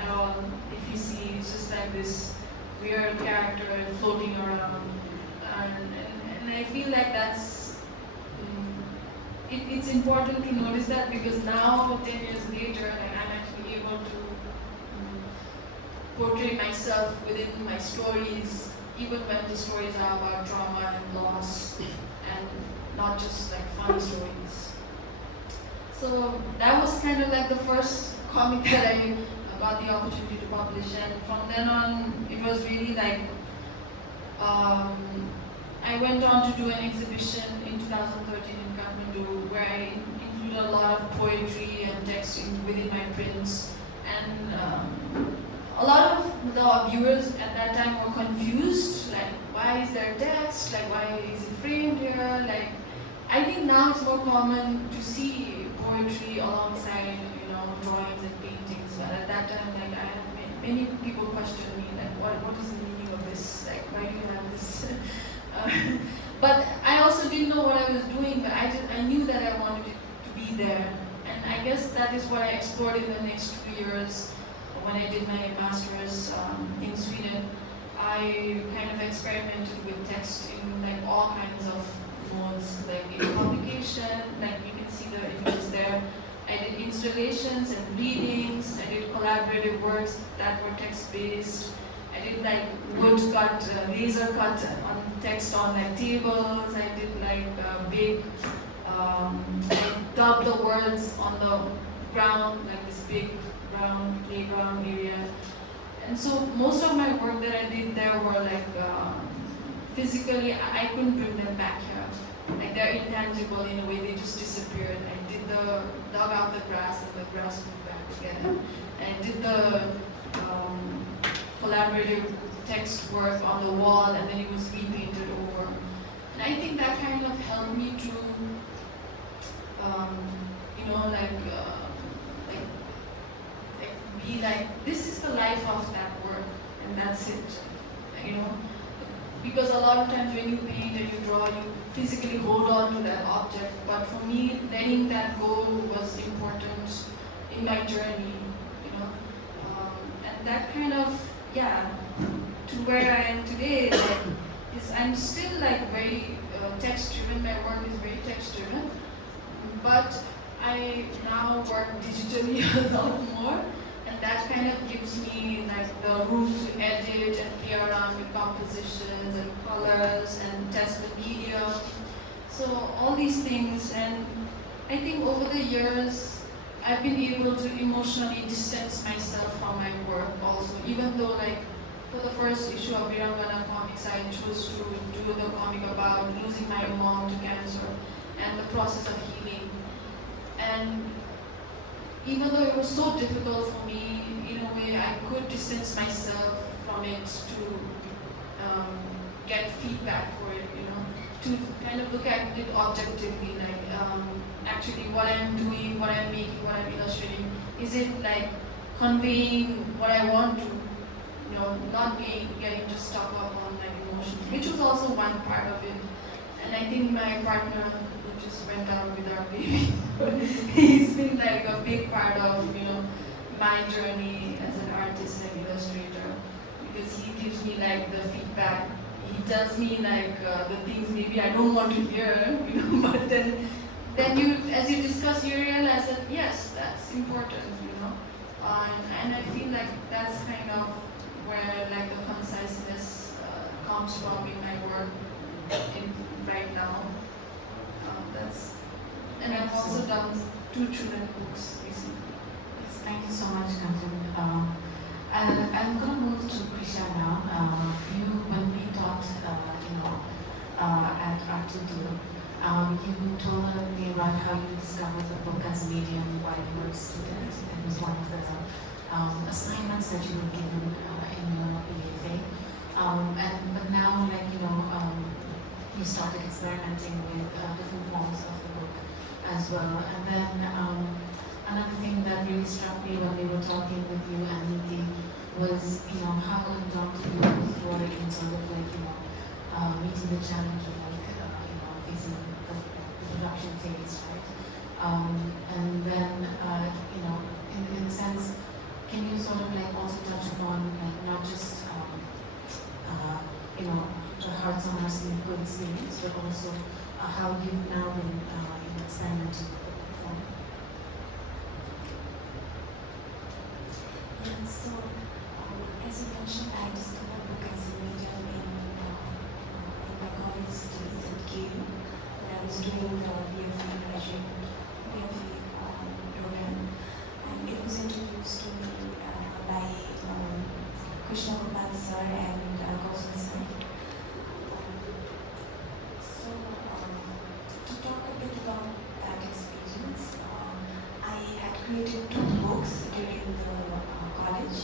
at all. If you see, it's just like this weird character floating around, and I feel like that's it's important to notice that, because now 10 years later, like, I'm actually able to portray myself within my stories, even when the stories are about trauma and loss and not just like funny stories. So that was kind of like the first comic that I got the opportunity to publish, and from then on it was really like I went on to do an exhibition in 2013 in Kathmandu where I included a lot of poetry and text within my prints, and a lot of the viewers at that time were confused, like, why is there text, like, why is it framed here, like, I think now it's more common to see poetry alongside, you know, drawings and paintings, but at that time, like, I had many people question me, like, what is the meaning of this, like, why do you have this? But I also didn't know what I was doing, but I knew that I wanted it to be there, and I guess that is what I explored in the next 2 years. When I did my master's in Sweden, I kind of experimented with text in like all kinds of modes, like in publication, like you can see the images there. I did installations and readings, I did collaborative works that were text-based. I did like woodcut, laser cut on text on like tables. I did like big, I dubbed the words on the ground, like this big round playground area. And so most of my work that I did there were like physically, I couldn't bring them back here. Like they're intangible in a way, they just disappeared. I did dug out the grass and the grass moved back again. And I did the collaborative text work on the wall, and then it was repainted over. And I think that kind of helped me to, you know, be like, this is the life of that work, and that's it, you know? Because a lot of times when you paint and you draw, you physically hold on to that object, but for me, letting that go was important in my journey, you know? And that kind of, yeah, to where I am today, like, is I'm still like very text driven. My work is very text driven, but I now work digitally a lot more, and that kind of gives me like the room to edit and play around with compositions and colors and test the medium. So all these things, and I think over the years I've been able to emotionally distance myself from my work also, even though like for the first issue of Virangana Comics, I chose to do the comic about losing my mom to cancer and the process of healing. And even though it was so difficult for me, in a way I could distance myself from it to get feedback for it, to kind of look at it objectively, like actually what I'm doing, what I'm making, what I'm illustrating, is it like conveying what I want to, not getting just stuck up on like emotions, which was also one part of it. And I think my partner, who just went out with our baby, he's been like a big part of, my journey as an artist and illustrator, because he gives me like the feedback. He tells me like the things maybe I don't want to hear, but then you, as you discuss, you realize that yes, that's important, and I feel like that's kind of where like the conciseness comes from in my work right now. And I've also done 2 children books recently. Yes, thank you so much, Kanchan. I'm going to move to Krisha now. When we talked, at Artudio, you told me about how you discovered the book as a medium while you were a student. It was one of the assignments that you were given in your BFA. But now, you started experimenting with different forms of the book as well. And then another thing that really struck me when we were talking with you and meeting was, how undaunted you were in sort of meeting the challenge of facing the production phase, right? And then, in a sense, can you sort of also touch upon not just the hearts on our sleeve good experience, but also how you've now been experimenting with the form? Yeah, so as you mentioned, I discovered book as a medium in my college studies at KU when I was doing the BFA graduate program, and it was introduced to me by Krisha Tamrakar sir and Kanchan sir. So to talk a bit about that experience, I had created 2 books during the college,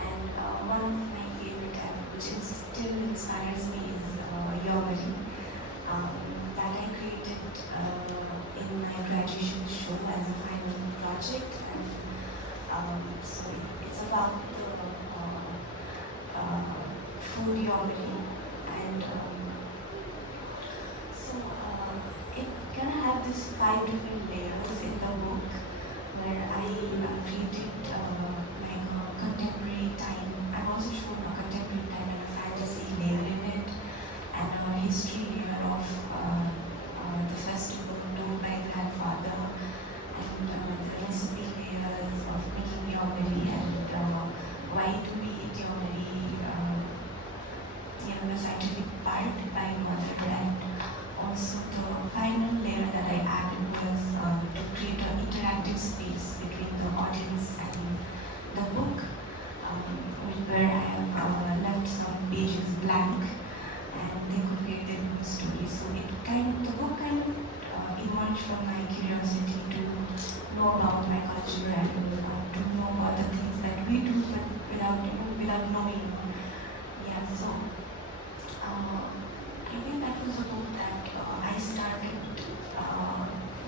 and one of my favorite, which still inspires me, is Yomari, that I created in my graduation show as a final project. And so it's about the food Yomari, and so it can have these 5 different layers in the book, where I created contemporary time. I've also shown a contemporary time and a fantasy layer in it, and a history layer of the festival told by grandfather, and the recipe layers of making Yomari, and why do we eat Yomari, the scientific part by mother, and also the final layer that I added was to create an interactive space between the audience and the book, where I have left some pages blank, and they could create their own story. So the book kind of emerged from my curiosity to know about my culture and to know about the things that we do, but without knowing. Yeah, so I think that was a book that I started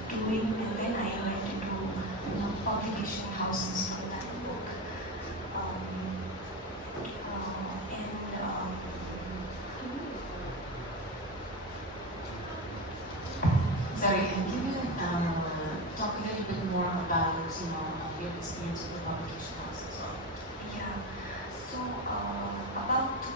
doing, and then I went into publication houses for that book. Sorry, can you talk a little bit more about your experience with the publication house as well? Yeah, so about the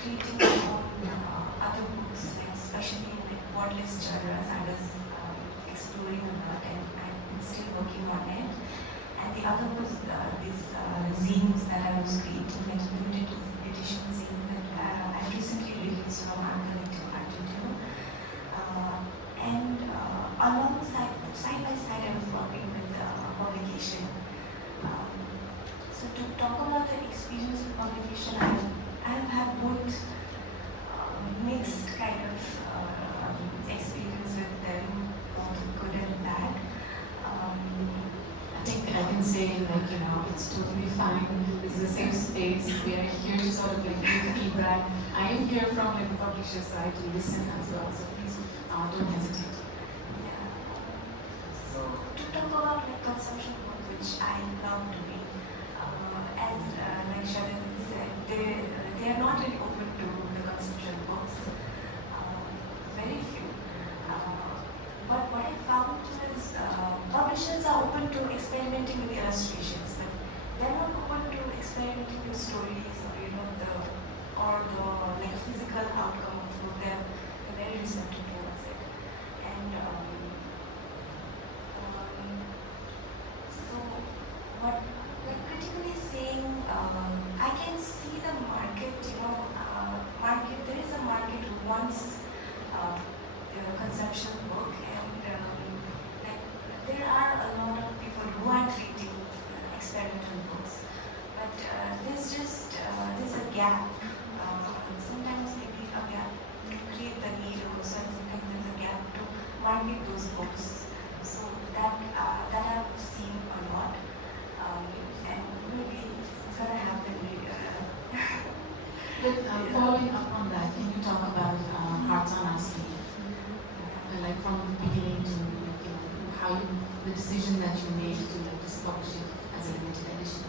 creating my own other books, like especially in like wordless genres. I was exploring a lot, and I'm still working on it. And the other was these zines that I was creating, like limited edition zines that I recently released from our collective Artudio. And alongside, side by side, I was working with publication. So to talk about the experience with publication, I've had both mixed kind of experience with them, both good and bad. I think I can say, like, you know, it's totally fine. This is a safe space. We are here to sort of like give feedback. I am here from like the publisher side to listen as well, so please don't hesitate. Yeah. So to talk about like consumption work, which I love doing, as like Shraddha said, they are not really open to the consumption books. Very few. But what I found is publishers are open to experimenting with illustrations, but they're not open to experimenting with stories or the like physical outcome of the book. They're very receptive towards it. And so what, like critically saying, I can see the market. There is a market who wants the consumption book, and like there are a lot of people who are creating experimental books, but there's a gap. Sometimes maybe a gap to create the need also, and sometimes there's a gap to market those books. So that I've seen a lot, and maybe it's gonna happen later. But following up on that, can you talk about Hearts on Our Sleeve? Like from the beginning to like, you know, how the decision that you made to like just publish it as a limited edition.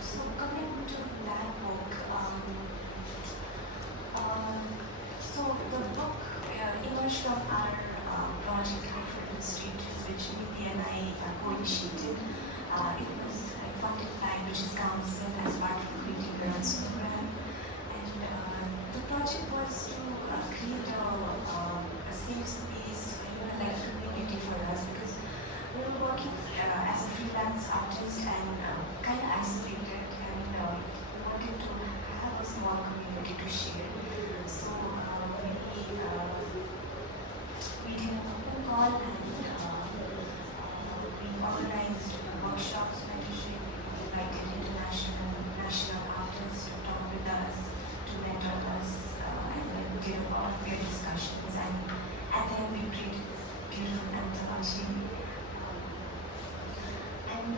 So coming to that book, so the book emerged from our project Kathmandu Street, which Nidhi and I co-initiated. It was funded by British Council as part of the Creative Grants program, and the project was to create a safe space, like a community for us, because we were working as a freelance artist and kind of isolated, and we wanted to have a small community to share. So we did an open call, and we organized workshops, mentorship. We invited international, national artists to talk with us, to mentor us, and then we did a lot of peer discussions, and then we created this beautiful anthology. And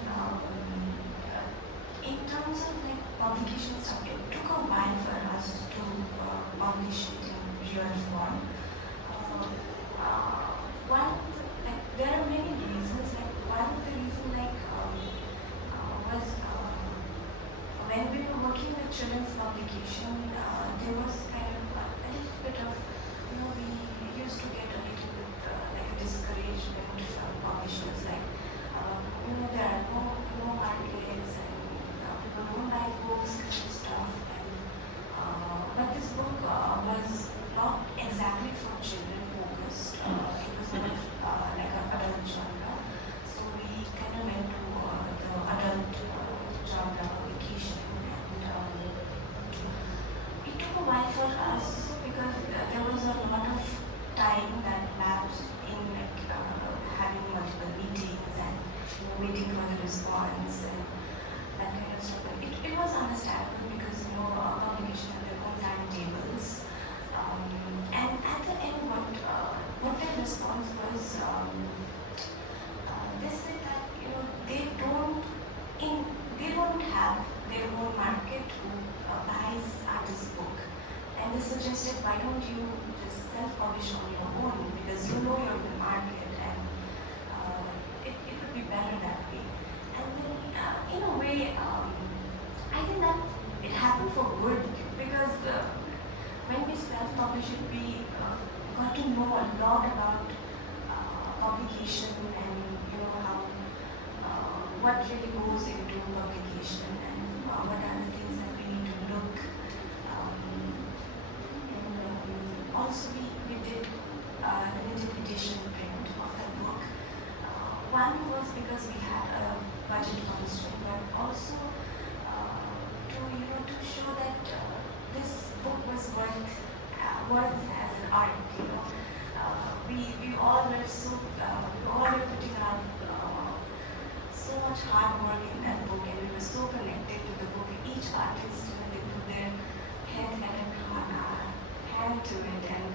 in terms of like publication stuff, it took a while for us to publish it in real form. There are many reasons. Like one of the reasons, was when we were working with children's publication, there was kind of a little bit of, we used to get a little bit like a discouragement from publishers, like, there are no markets and people don't like books and stuff. And, but this book was not exactly for children focused. It was not like an adult genre. So we kind of went to the adult genre publication, and it took a while for us because there was a lot of time that lapsed in like having multiple meetings and waiting for the response and that kind of stuff. But it was understandable because publication had their own timetables. And at the end, what their response was, they said that they don't have their own market who buys artist book, and they suggested, why don't you just self-publish on your own, because you know your own market, and it would be better that way. And then in a way, I think that it happened for good, because when we self-publish it, we got to know a lot about publication and how what really goes into publication and what are the things that we need to look because we had a budget constraint, but also to show that this book was worth as an art. We all were putting our so much hard work in that book, and we were so connected to the book. Each artist, they put their hand to it, and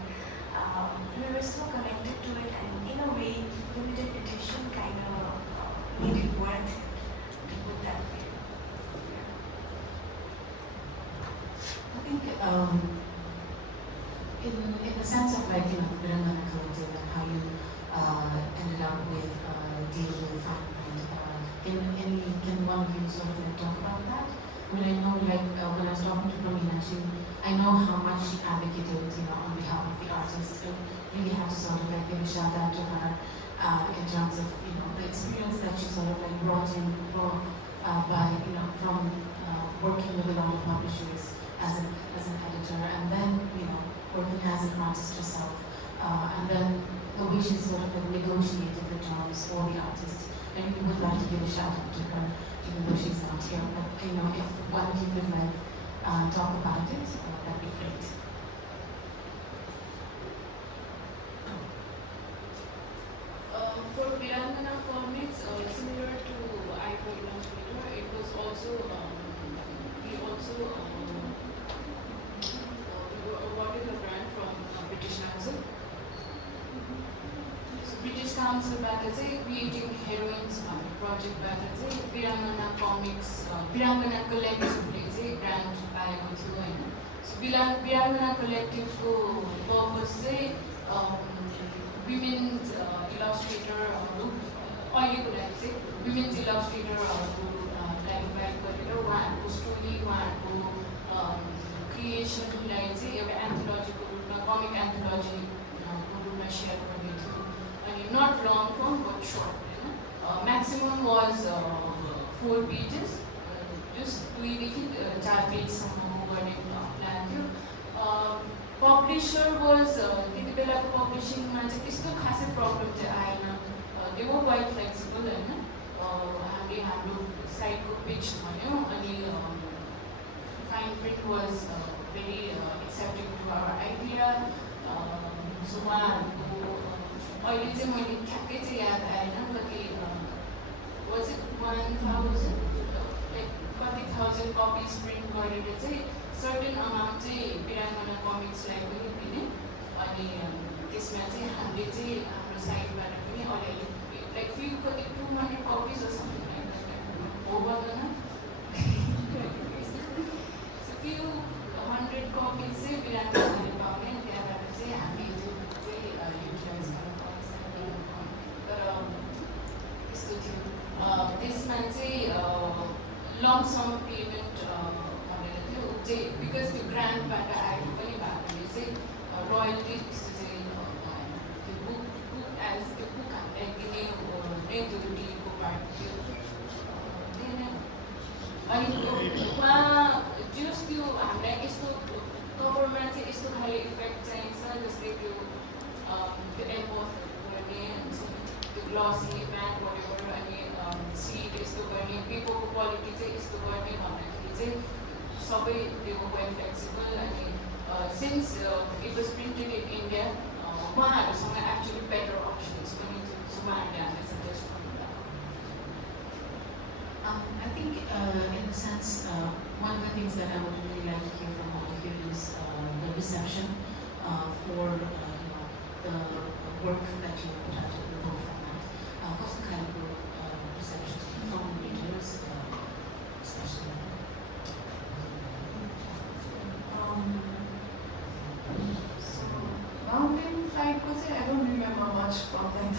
we were so connected to it, and in a way, limited edition kind of made it worth to put that way. I think in the sense of like, Virangana Collective and how you ended up with deal with fine print, can one of you sort of like talk about that? I mean, I know like when I was talking to Pramina, I know how much she advocated, on behalf of the artist. I really have to sort of like give a shout out to her in terms of, the experience that she sort of like brought in from working with a lot of publishers as an editor, and then, working as an artist herself, and then the way she sort of like negotiated the terms for the artist. And we would like to give a shout out to her, even though she's not here. But if one of you could like talk about it, that'd be great. For Virangana comics, similar to Icon Illustrator, it was also we were awarded a grant from British Council. So British Council creating heroines project Virangana comics, Virangana collective grant पाएको थियो हैन. So Virangana collective को purpose women's illustratorहरू अहिलेको लागि women's illustratorहरूलाई invite गरेर उहाँहरूको story उहाँहरूको क्रिएसनलाई एउटा एन्थोलोजीको रूपमा कमिक एन्थोलोजीको रूपमा सेयर गर्ने थियो. अनि not long form but short हैन. म्याक्सिमम वाज 4 pages, जस्ट 2 देखि 4 पेजसम्म गर्ने प्लान थियो. पब्लिसर वाज त्यति बेलाको पब्लिसिङमा चाहिँ त्यस्तो खासै प्रब्लम चाहिँ आएन. दे वर क्वाइट फ्लेक्सिबल हैन. हामीले हाम्रो साइटको पिच भन्यो अनि fine print was very accepted to our idea. So उहाँहरूको अहिले चाहिँ मैले ठ्याक्कै चाहिँ याद आएन कति वाज इट 1000 लाइक कति 1000 कपिज प्रिन्ट गरेर चाहिँ सर्टेन अमाउन्ट चाहिँ Virangana कमिक्सलाई पनि दिने. अनि त्यसमा चाहिँ हामीले चाहिँ हाम्रो साइटबाट पनि अलिअलि लाइक फ्यु कति 200 copies or something like that over the so few 100 copies चाहिँ Viranganaले पाउने. त्यहाँबाट चाहिँ हामीले चाहिँ युटिलाइज गर्न पाउँछ. तर त्यस्तो थियो. त्यसमा चाहिँ लम्प सम पेमेन्ट भनेर थियो चाहिँ बिकज त्यो ग्रान्टबाट आएको पनि भएकोले चाहिँ रोयल्टी त्यस्तो चाहिँ भएन. त्यो बुक एज त्यो बुक हामीलाई दिने नेगेटिभको पार्ट थियो. त्यही नै. अनि उहाँ जस त्यो हामीलाई यस्तो कभरमा चाहिँ यस्तो खाले इफेक्ट चाहिन्छ जस्तै त्यो एम्पोथ गर्ने त्यो ग्लसी म्याट वरेभर अनि सिट यस्तो गर्ने पेपरको क्वालिटी चाहिँ यस्तो गर्ने भन्दाखेरि चाहिँ सबै त्यो वेल फ्लेक्सिबल. अनि since it was printed in India उहाँहरूसँग एक्चुली बेटर अप्सन्स पनि थियो. सो उहाँहरूले हामीलाई सजेस्ट गर्नुभएको. I think in the sense, one of the things that I would really like to hear from all of you is the reception for the work that you put out in the book format. What's the kind of reception from readers, especially? So Mountain Flight was it? I don't remember much from that.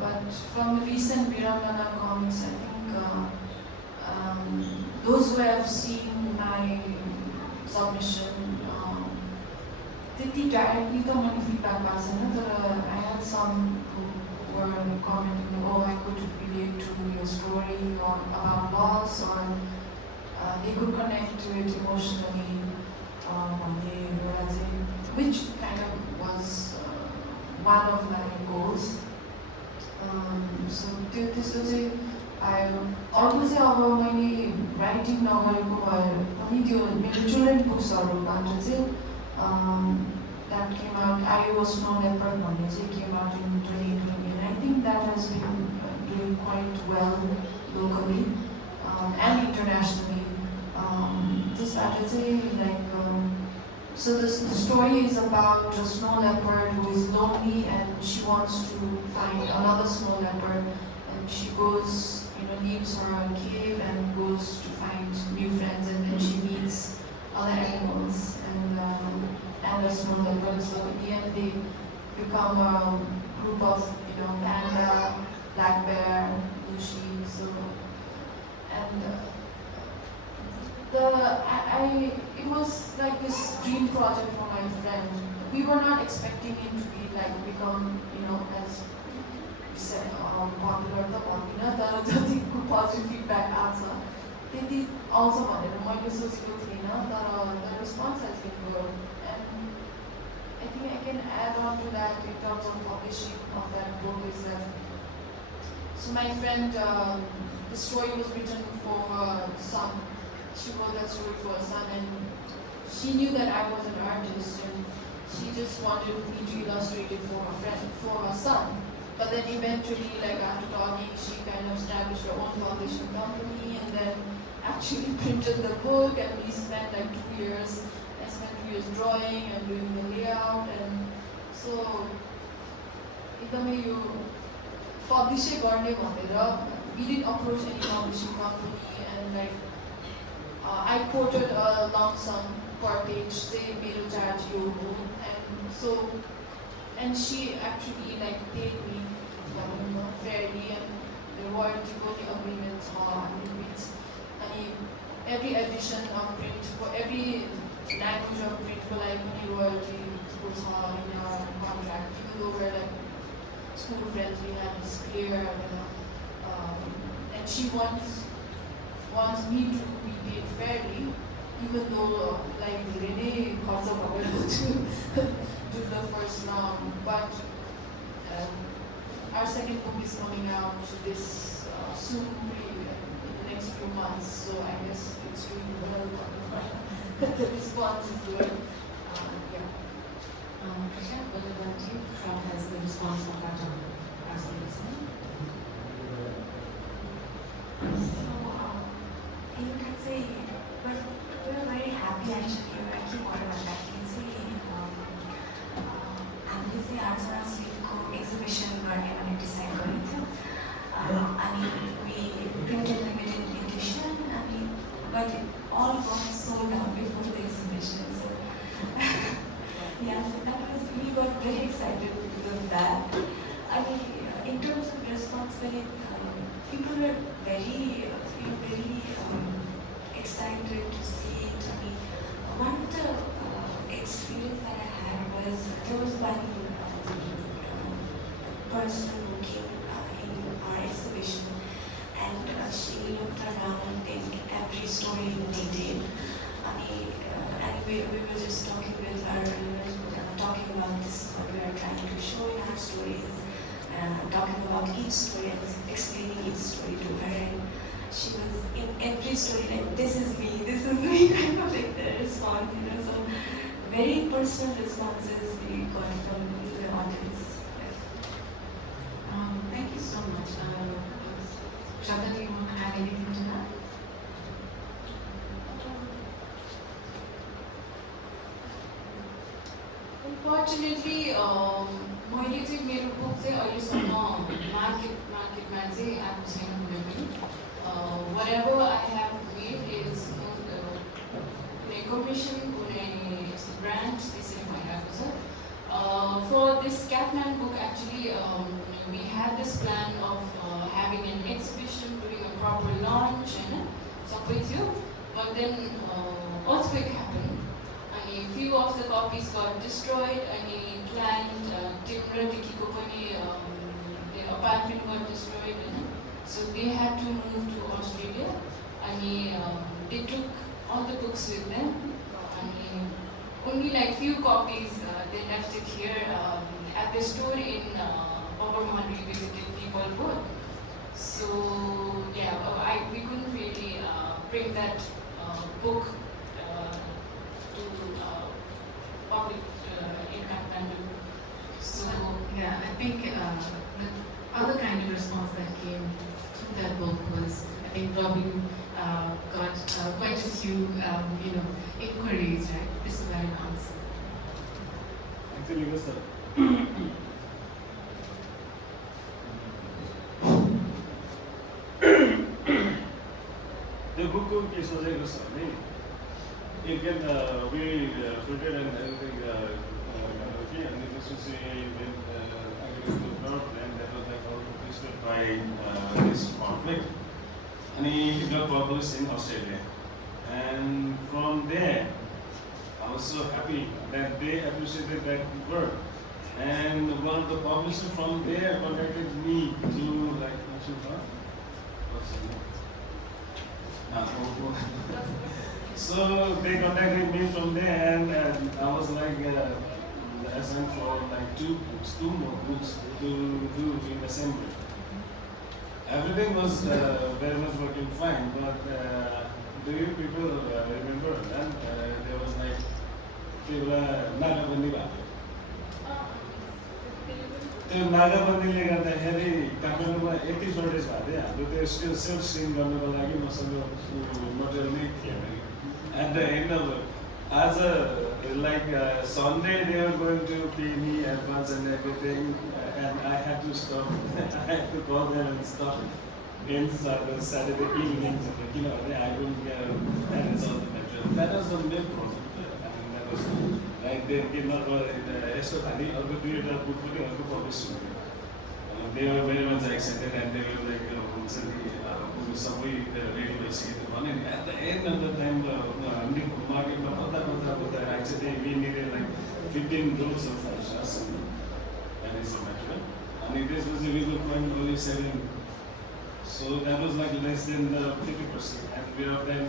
But from the recent Virangana comics, I think those who have seen my submission, त्यति directly त मैले feedback पाएको छैन. तर I had some who were commenting, oh, I could relate to your story or about loss, or they could connect to it emotionally, which kind of was one of my goals. सो त्यस्तो चाहिँ आयो। अर्को चाहिँ अब मैले writing नगरेको भएर पनि त्यो मेरो चिल्ड्रेन बुक्सहरूबाट चाहिँ द्याट केम आउट आयो स्नो लेपर्ड भन्ने चाहिँ came out in 2020 and I think that has been doing quite well locally and internationally. त्यसबाट चाहिँ like so the story is about a snow leopard who is lonely and she wants to find another snow leopard and she goes, leaves her cave and goes to find new friends and then she meets other animals and a snow leopard. So in the end they become a group of, panda, black bear, blue sheep. So and it was like this dream project for my friend. We were not expecting him to be become as popular त भन्दिनँ तर जतिको positive feedback आएको छ त्यति आउँछ भनेर मैले सोचेको थिइनँ तर the response has been good and I think I can add on to that in terms of publishing of that book is that so my friend the story was written for her son. She wrote that story for her son and she knew that I was an artist and she just wanted me to illustrate it for her son. But then eventually, after talking, she kind of established her own publishing company and then actually printed the book and we spent 2 years. I spent 2 years drawing and doing the layout and so एकदमै यो publishing गर्ने भनेर we didn't approach any publishing company and I quoted a lump sum per page, say मेरो charge यो हो and she actually paid me fairly and the royalty agreement and every edition of print for every language of print for royalty goes in our contract even though we're school friends we have this clear and she wants me to be paid fairly even though really खर्च भएको to the first round but our second book is coming out this soon in the next few months so I guess it's doing well the response is good Krisha, what about you? How has the response from our students been? So you can say we're very happy actually I keep wondering about that you can say हामीले चाहिँ आर्ट्समा स्लिपको exhibition गर्ने भनेर decide गरेको थियो अनि we printed limited edition अनि but all got sold out before the exhibition so yeah so that was we got very excited because of that I mean in terms of response people were very excited to see it I mean one of the experience that I had was there was one person who came in our exhibition and she looked around in every story in detail and we were just talking with her talking about this what we are trying to show in our stories talking about each story and explaining each story to her and she was in every story this is me kind of the response so very personal responses we got from the audience. Thank you so much. Shraddha, do you want to add anything to that? Unfortunately, मैले चाहिँ मेरो book चाहिँ अहिलेसम्म मार्केटमा चाहिँ आएको छैन कुनै पनि whatever I have made is कुनै कमिसन कुनै grant त्यसरी भइरहेको छ for this Kathmandu book actually we had this plan of having an exhibition doing a proper launch and सबै थियो but then earthquake happened and few of the copies got destroyed and client Timra Dikiko pani the apartment got destroyed so they had to move to Australia and they took all the books with them and only few copies they left it here at the store in Babarmahal revisited people would. So yeah, we couldn't really bring that book to public in Kathmandu. So yeah, I think the other kind of response that came through that book was, I think Robin got quite a few, inquiries, right? This is very nice. Actually, yes, sir. The book is also good. Again, we printed and everything, and this was and that was like all twisted by this conflict. And he got published in Australia. And from there, I was so happy that they appreciated that work. And one of the publishers from there contacted me to like, so they contacted me from there, and I was like assigned for like two more books to do in the same way. Everything was very much working fine, but do you people remember that there was like Nagabandi bhako. त्यो नागाबन्दीले गर्दाखेरि काठमाडौँमा यति shortage भएको थियो हाम्रो त्यो still self stream गर्नको लागि मसँग मटेरियल नै थिएन एट द एन्ड अफ आज like Sunday they are going to pay me advance and everything and I had to stop I had to call them and stop in Saturday evenings किनभने I don't manage all the material that was the main problem that was like they did not यस्तो खाली अर्को दुईवटा book पनि अर्को publish हुन्थ्यो they were very much excited and they were like हुन्छ नि सबै रेडी भइसकेको भने नि eight the end of the time हामीले मार्केटमा खोज्दा actually we needed like 15 rolls of Shrestha and it's a material and this was illegal point only 7, so that was like less than 50% and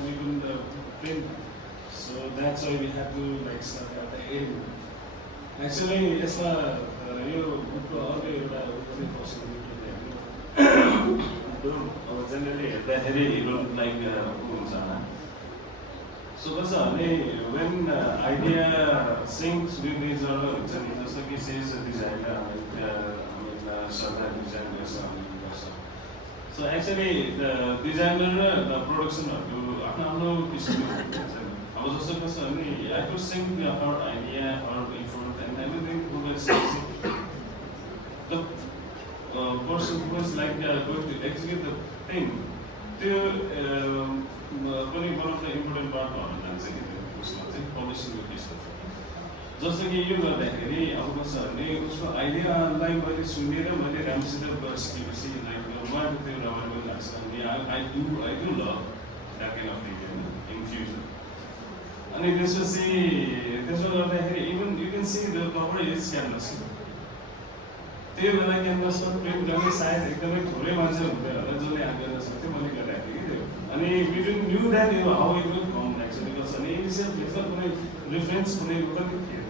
we couldn't print. So that's why we had to like start at the end. Actually, yes, you already generally the heavy you don't like so when idea syncs with each other, just like he says the designer, Shraddha designer. So actually the designer, the production I was also concerned, I could sing her idea, her effort, and everything was the person who was like going to execute the thing. One of the important part of publishing the business. जस्तो कि यो गर्दाखेरि अब कस्तो भने उसको आइडियालाई मैले सुनेर मैले राम्रोसित गरिसकेपछि लाइक उहाँको त्यो रमाइलो लाग्छ अनि आई डु लभ that kind of thing in future. अनि त्यसो गर्दाखेरि even you can see the cover is canvas. त्यो बेला क्यानभसमा प्रिन्ट गर्ने सायद एकदमै थोरै मान्छे हुन्थ्यो होला जसले हात गर्न सक्थ्यो मैले गरिराखेको कि त्यो. अनि we didn't knew that how it will come actually कस्तो भने इनिसियल फेजमा कुनै रेफरेन्स कुनै पनि थिएन.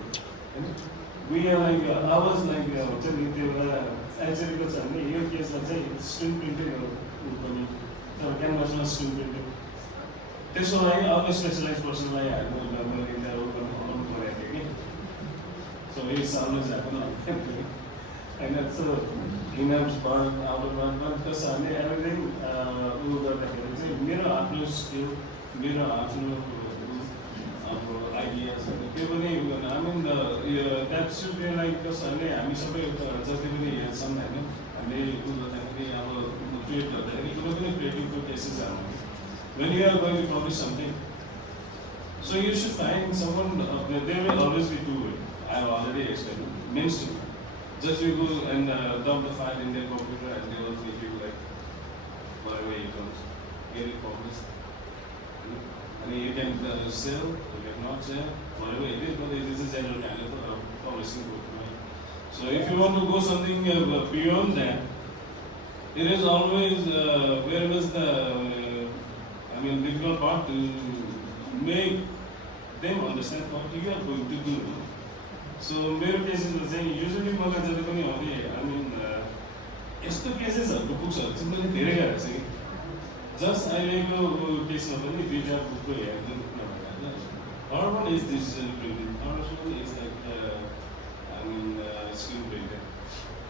We are like, I was like, हुन्छ नि त्यो बेला एक्चुअली कस्तो भने यो केसमा चाहिँ स्क्रिन प्रिन्टिङ पनि तर क्यानभसमा स्क्रिन प्रिन्टिङ त्यसको लागि अर्को स्पेसलाइज पर्सनलाई हाल्नु मैले बनाउनु परेको थियो कि. सो यो सालमा जाएको होइन. सो इनर्स बर्न आउट बर्न कस्तो भने एभ्रिथिङ उयो गर्दाखेरि चाहिँ मेरो आफ्नो स्किल मेरो आफ्नो अब आइडियाजहरू त्यो पनि उयो गर्नु आई mean that should be like कस्तो भने हामी सबै जति पनि हेर्छौँ होइन हामीले उयो गर्दाखेरि अब क्रिएट गर्दाखेरि कुनै पनि क्रिएटिभको केसेस हाल्नु. When you are going to publish something, so you should find someone, there will always be two ways. I have already explained. Mainstream. Just you go and dump the file in their computer and they will give you like whatever it comes. Get it published. And you can sell, you can not sell, whatever it is, but it is a general kind of publishing book. Right? So if you want to go something beyond that, it is always, where was the difficult part to make them understand what you are going to do. So, मेरो केसमा चाहिँ usually मलाई जति पनि हो नि यस्तो केसेसहरूको बुक्सहरू चाहिँ मैले धेरै गरेको छु कि जस्ट अहिलेको केसमा पनि दुईवटा बुकको हेर्नु नभएर होइन third one is digital printing third one is like screen printing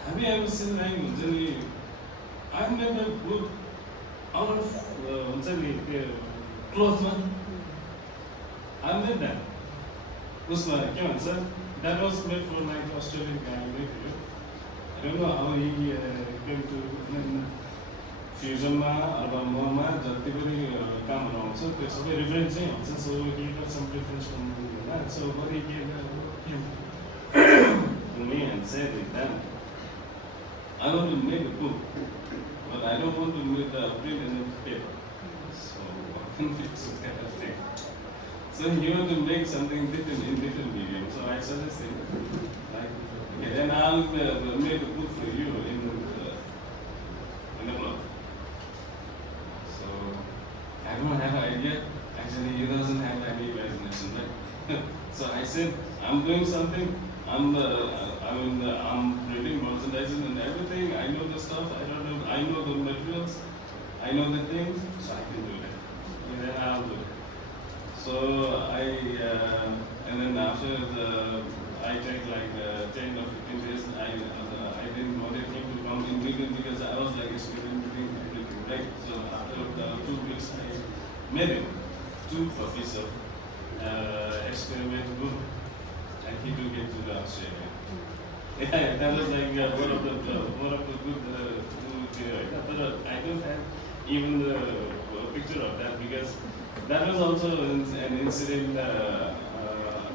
हामी अब सिलाइ हुन्छ नि I made a book out of हुन्छ नि त्यो क्लोथमा आई मेड द्याट उसमा के भन्छ that was made for like Australian गाई मेड थियो I don't know how he came to फ्युजनमा अथवा ममा जति पनि कामहरू आउँछ त्यो सबै रिफरेन्स चाहिँ हुन्छ सो he got some reference from that so what he came to me and said with them I want to make a book but I don't want to make the print in the paper so what can we do kind of thing so he wanted to make something different in different medium so I suggested like okay, then I'll make a book for you in a blog. So I don't have an idea. Actually, he doesn't have any imagination, right? So I said, I'm doing something. I'm printing merchandising and everything. I know the stuff. I know the materials. I know the things, so I can do that. And then I'll do it. So and then after I take like 10 or 15 days. I didn't want him to come in weekend because I was like experimenting everything, right? So after 2 weeks, I made him 2 copies of experiment book, and he took it to the Australia. Yeah, that was like one of the good but I don't have even the picture of that because that was also an incident.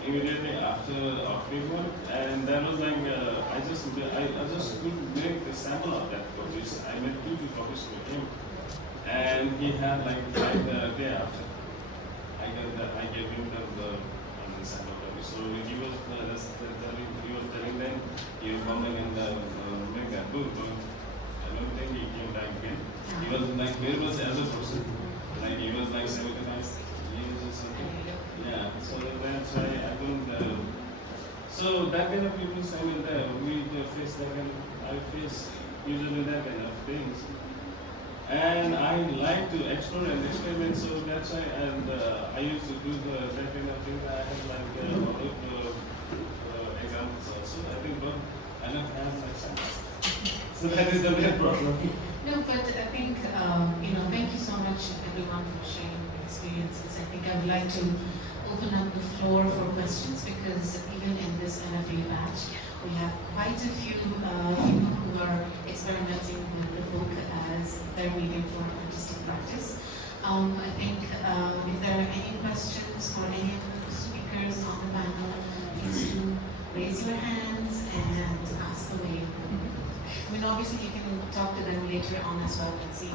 Immediately after October, and that was like I just could make a sample of that copies. I made 2 copies for him, and he had like 5 the day after. I gave him the sample copy. So he was telling them he was coming and make that book, but I don't think he came back again. He was like nervous as a person, like he was like 75 years or something. Yeah, so that's why I don't. So that kind of people, I mean, we face that kind of. I face usually that kind of things, and I like to explore and experiment. So that's why, and I used to do that kind of thing. I have like a lot of examples also. I think, but I don't have that chance. So that is the main problem. No, but I think, thank you so much everyone for sharing your experiences. I think I would like to open up the floor for questions because even in this NFA batch, we have quite a few people who are experimenting with the book as their medium for artistic practice. I think if there are any questions for any of the speakers on the panel, please do raise your hands and ask away. I mean, obviously you can talk to them later on as well and see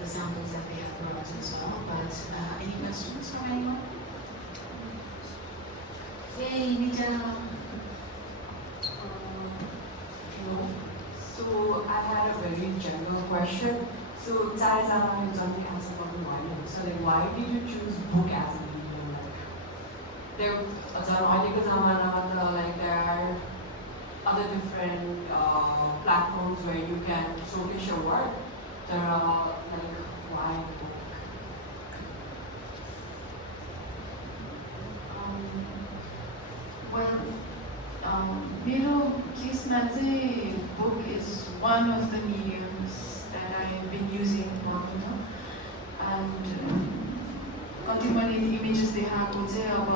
the samples that they have brought as well. But any questions from anyone? Yay, Nita. So I had a very general question. So Chai-sama, you only answered about the violence. So like, why did you choose book as a medium? There are other different platforms where you can showcase your work. There are like, why book? मेरो केसमा चाहिँ book is one of the mediums that I've been using and कति मैले images देखाएको चाहिँ अब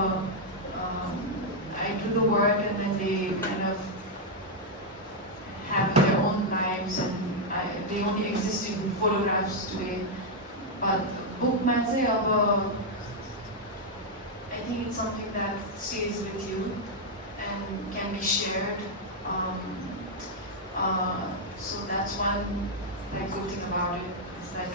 I do the work and then they kind of have their own lives and they only exist in photographs today. But bookमा चाहिँ अब I think it's something that stays with you and can be shared. So that's one good thing about it. It's like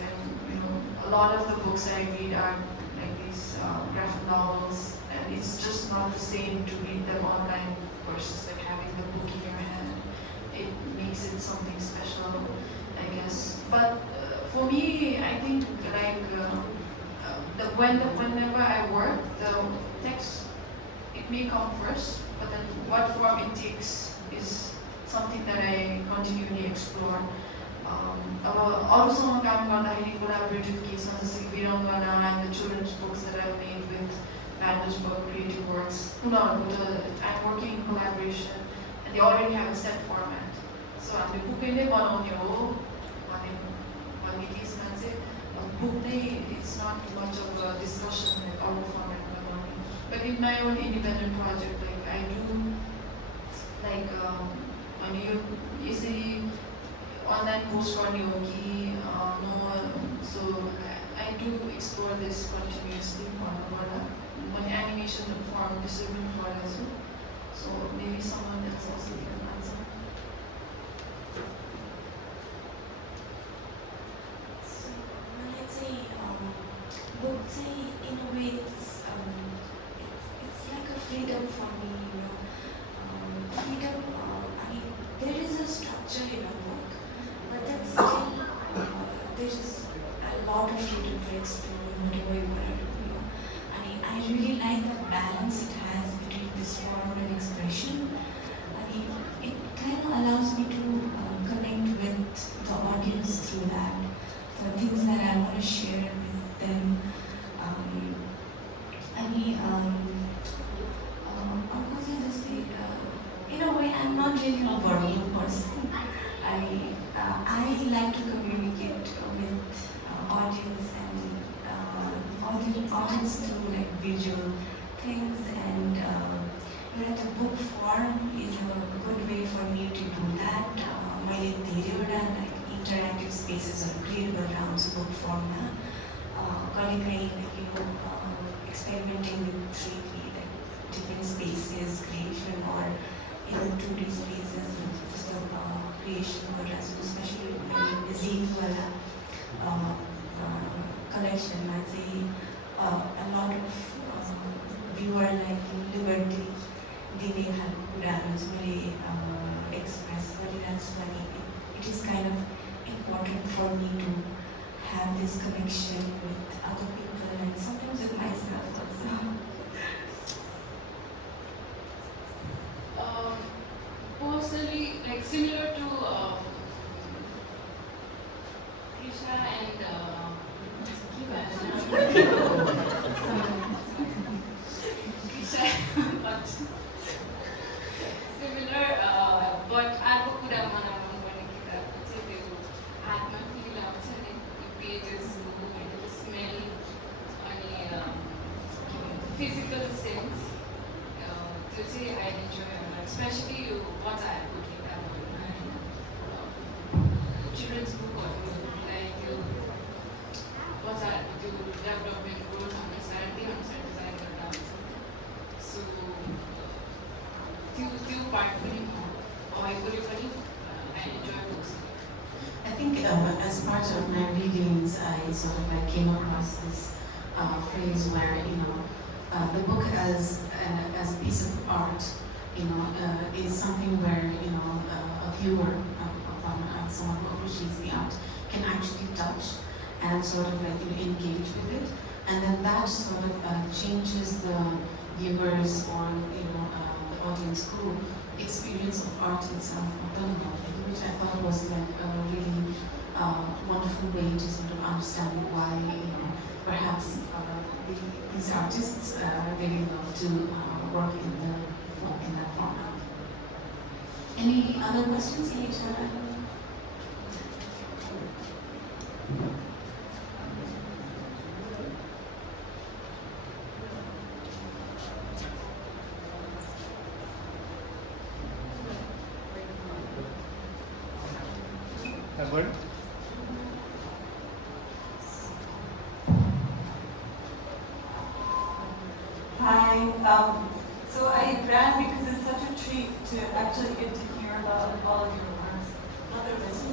a lot of the books I read are like these graphic novels, and it's just not the same to read them online versus like having the book in your hand. It makes it something special, I guess. But for me, I think like whenever I work, the text it may come first, but then what form it takes is something that I continually explore. अब अरूसँग काम गर्दाखेरि collaborative case छ जस्तै कि वीरङ्गना and the children's books that I've made with Mandelsburg Creative Works. उनीहरूको त I'm working in collaboration and they already have a set format. So हामीले बुकै नै बनाउने हो भन्ने केसमा चाहिँ बुक नै it's not much of a discussion like अरू format बनाउने. But in my own independent project, like I do like अनि यो यसरी online post गर्ने हो कि no, so I do explore this continuously भन्नुपर्दा मैले animation form त्यसरी पनि पढेको छु. So maybe someone else also can answer. So let's say book say in a way it's like a freedom for me, you know. Freedom, I mean, there is a structure in a book, but then still there is a lot of freedom to explore whatever you want to do, you know. I mean, I really like the balance it has between this form and expression. I mean, it kind of allows me to connect with the audience through that, the things that I want to share with them. I mean, in a way, I'm not really a verbal person. I like to communicate with audience and audience through like visual things, and the book form is a good way for me to do that. मैले धेरैवटा like interactive spaces create around book form मा कहिलेकाहीँ experimenting with 3D like different spaces creation or 2D spaces with creation or especially Zine wala collection I say a lot of viewer like liberty दिने खालको कुराहरू चाहिँ मैले express गरिरहेको छु अनि it is kind of important for me to have this connection with other people and sometimes with myself also. Personally, like similar to Krisha and Krisha, but similar, but अर्को कुरा मलाई मन पर्ने किताबको चाहिँ त्यो हातमा फिल आउँछ नि पेजेस स्मेल अनि फिजिकल सेन्स त्यो चाहिँ आई इन्जोय especially बच्चाहरूको किताबहरूमा चिल्ड्रेन्स बुकहरू लाइक त्यो बच्चाहरूको त्यो डेभलपमेन्ट ग्रोथ अनुसार त्यही अनुसार डिजाइन गरेर हुन्छ सो त्यो पार्ट पनि भएकोले पनि आई enjoy books. I think as part of my readings, I sort of like came across this phrase where the book as a piece of art, is something where a viewer, someone who appreciates the art, can actually touch and sort of like engage with it, and then that sort of changes the viewers or the audience who experience of art itself, which I thought was like a really wonderful way to sort of understand why perhaps these artists really love to work in that format. Any other questions, Krisha? Edward? Hi. So I ran because it's such a treat to actually get to hear about all of your works. So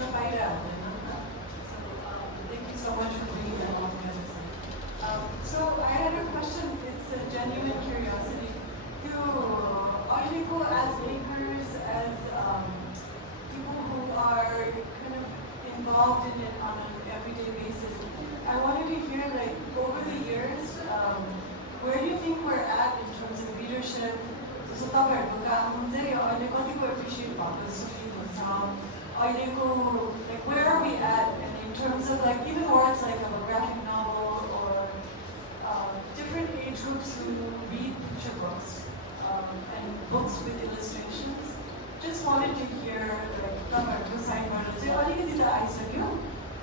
thank you so much for bringing that all together. So I had a question. It's a genuine curiosity. You article as makers, as people who are kind of involved in it on an everyday basis. I wanted to hear, like, over the years, where do you think we're at in terms of readership? So, तपाईँहरूको काम चाहिँ अहिले कतिको appreciate भएको जस्तो fill हुन्छ अहिलेको like where are we at and in terms of like even words like a graphic novel or different age groups who read picture books and books with illustrations. Just wanted to hear like तपाईँहरूको साइडबाट चाहिँ अलिकति त आइसक्यो,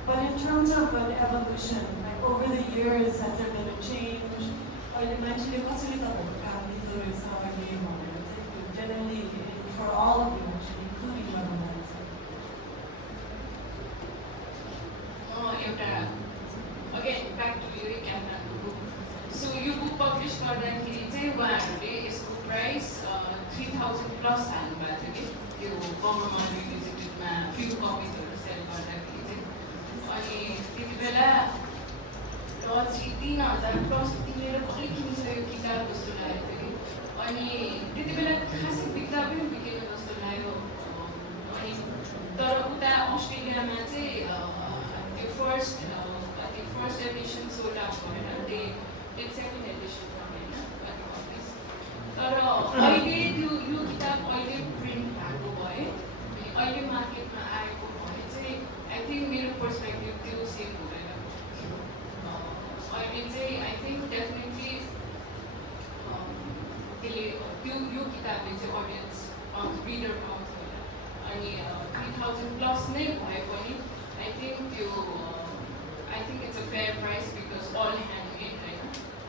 but in terms of an evolution, like over the years, has there been a change? अहिले मान्छेले कसरी तपाईँहरूको काम लिँदो रहेछ अहिले भनेर चाहिँ generally for all of you actually, including Babarmahal. Again, back to you, Kathmandu book. So you book published गर्दाखेरि चाहिँ उहाँहरूले यसको प्राइस 3000 प्लस हाल्नुभएको थियो कि त्यो Babarmahal रिभिजिटेडमा फ्यु कपिजहरू सेल गर्दाखेरि चाहिँ अनि त्यति बेला लजी 3000 प्लस तिमीले कहिले किनिसक्यो किताब जस्तो लागेको थियो कि अनि त्यति बेला खासै बिक्दा पनि बिकेन जस्तो लाग्यो अनि तर उता अस्ट्रेलियामा चाहिँ त्यो फर्स्ट एडिसन सोल्ड आउट भएर त्यो सेकेन्ड एडिसन होइन तर अहिले त्यो यो किताब अहिले प्रिन्ट भएको भए अनि अहिले मार्केटमा आएको भए चाहिँ आई थिङ्क मेरो पर्सपेक्टिभ त्यो सेम हुँदैन अहिले चाहिँ आई थिङ्क डेफिनेटली त्यसले यो किताबले चाहिँ अडियन्स रिडर पाउँछ होला अनि 3000 प्लस नै भए पनि I think it's a fair price because Al handmade होइन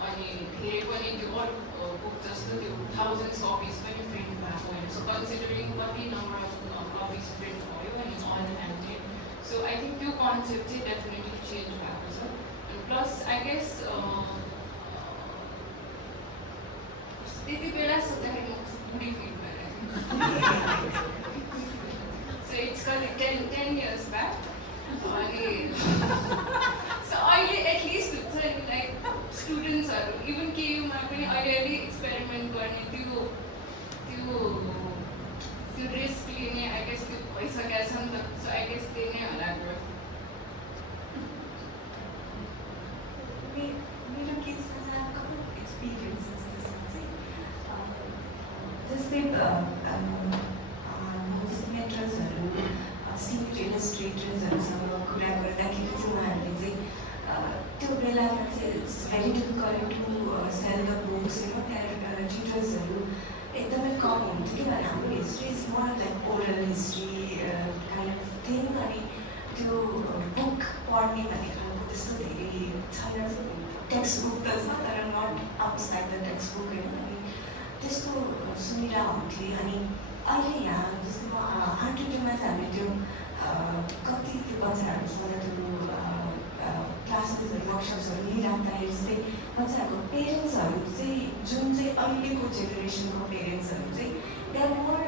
अनि धेरै पनि त्यो अरू बुक जस्तो त्यो थाउजन्ड्स कपिज पनि प्रिन्ट भएको होइन सो कन्सिडरिङ कति नम्बर अफ कपिज प्रिन्ट भयो अनि अल ह्यान्डमेड सो आई थिङ्क त्यो कन्सेप्ट चाहिँ डेफिनेटली चेन्ज भएको छ अनि प्लस आई गेस त्यति बेला सोद्धाखेरि म बुढी फिल भइरहेको सो इट्स कति 10 years back अनि सो अहिले एटलिस्ट हुन्छ नि लाइक स्टुडेन्ट्सहरू इभन केयुमा पनि अलिअलि एक्सपेरिमेन्ट गर्ने त्यो रिस्क लिने आई गेस त्यो भइसकेको छ नि त सो आई गेस त्यही नै होला ब्रो मेरो केसमा चाहिँ कपाल एक्सपिरियन्सेस त्यसमा चाहिँ जस्तै मेट्रसहरू सिनियर इलस्ट्रेटर्सहरूसँग कुरा गर्दाखेरि चाहिँ उहाँहरूले चाहिँ त्यो बेलामा चाहिँ it's very difficult to sell the books त्यहाँ टिचर्सहरू एकदमै कम हुन्थ्यो किनभने हाम्रो history is more like oral history kind of thing अनि त्यो बुक पढ्ने भन्ने खालको त्यस्तो धेरै छैन टेक्स्ट बुक त छ तर नट आउटसाइड द टेक्स्ट बुक होइन अनि त्यस्तो सुनिरहेको हुन्थेँ अनि अहिले यहाँ जस्तो म आर्टुडियोमा चाहिँ हामीले त्यो कति त्यो बच्चाहरूसँग त्यो क्लासेसहरू वर्कसप्सहरू लिइराख्दाखेरि चाहिँ बच्चाहरूको पेरेन्ट्सहरू चाहिँ जुन चाहिँ अहिलेको जेनेरेसनको पेरेन्ट्सहरू चाहिँ they are more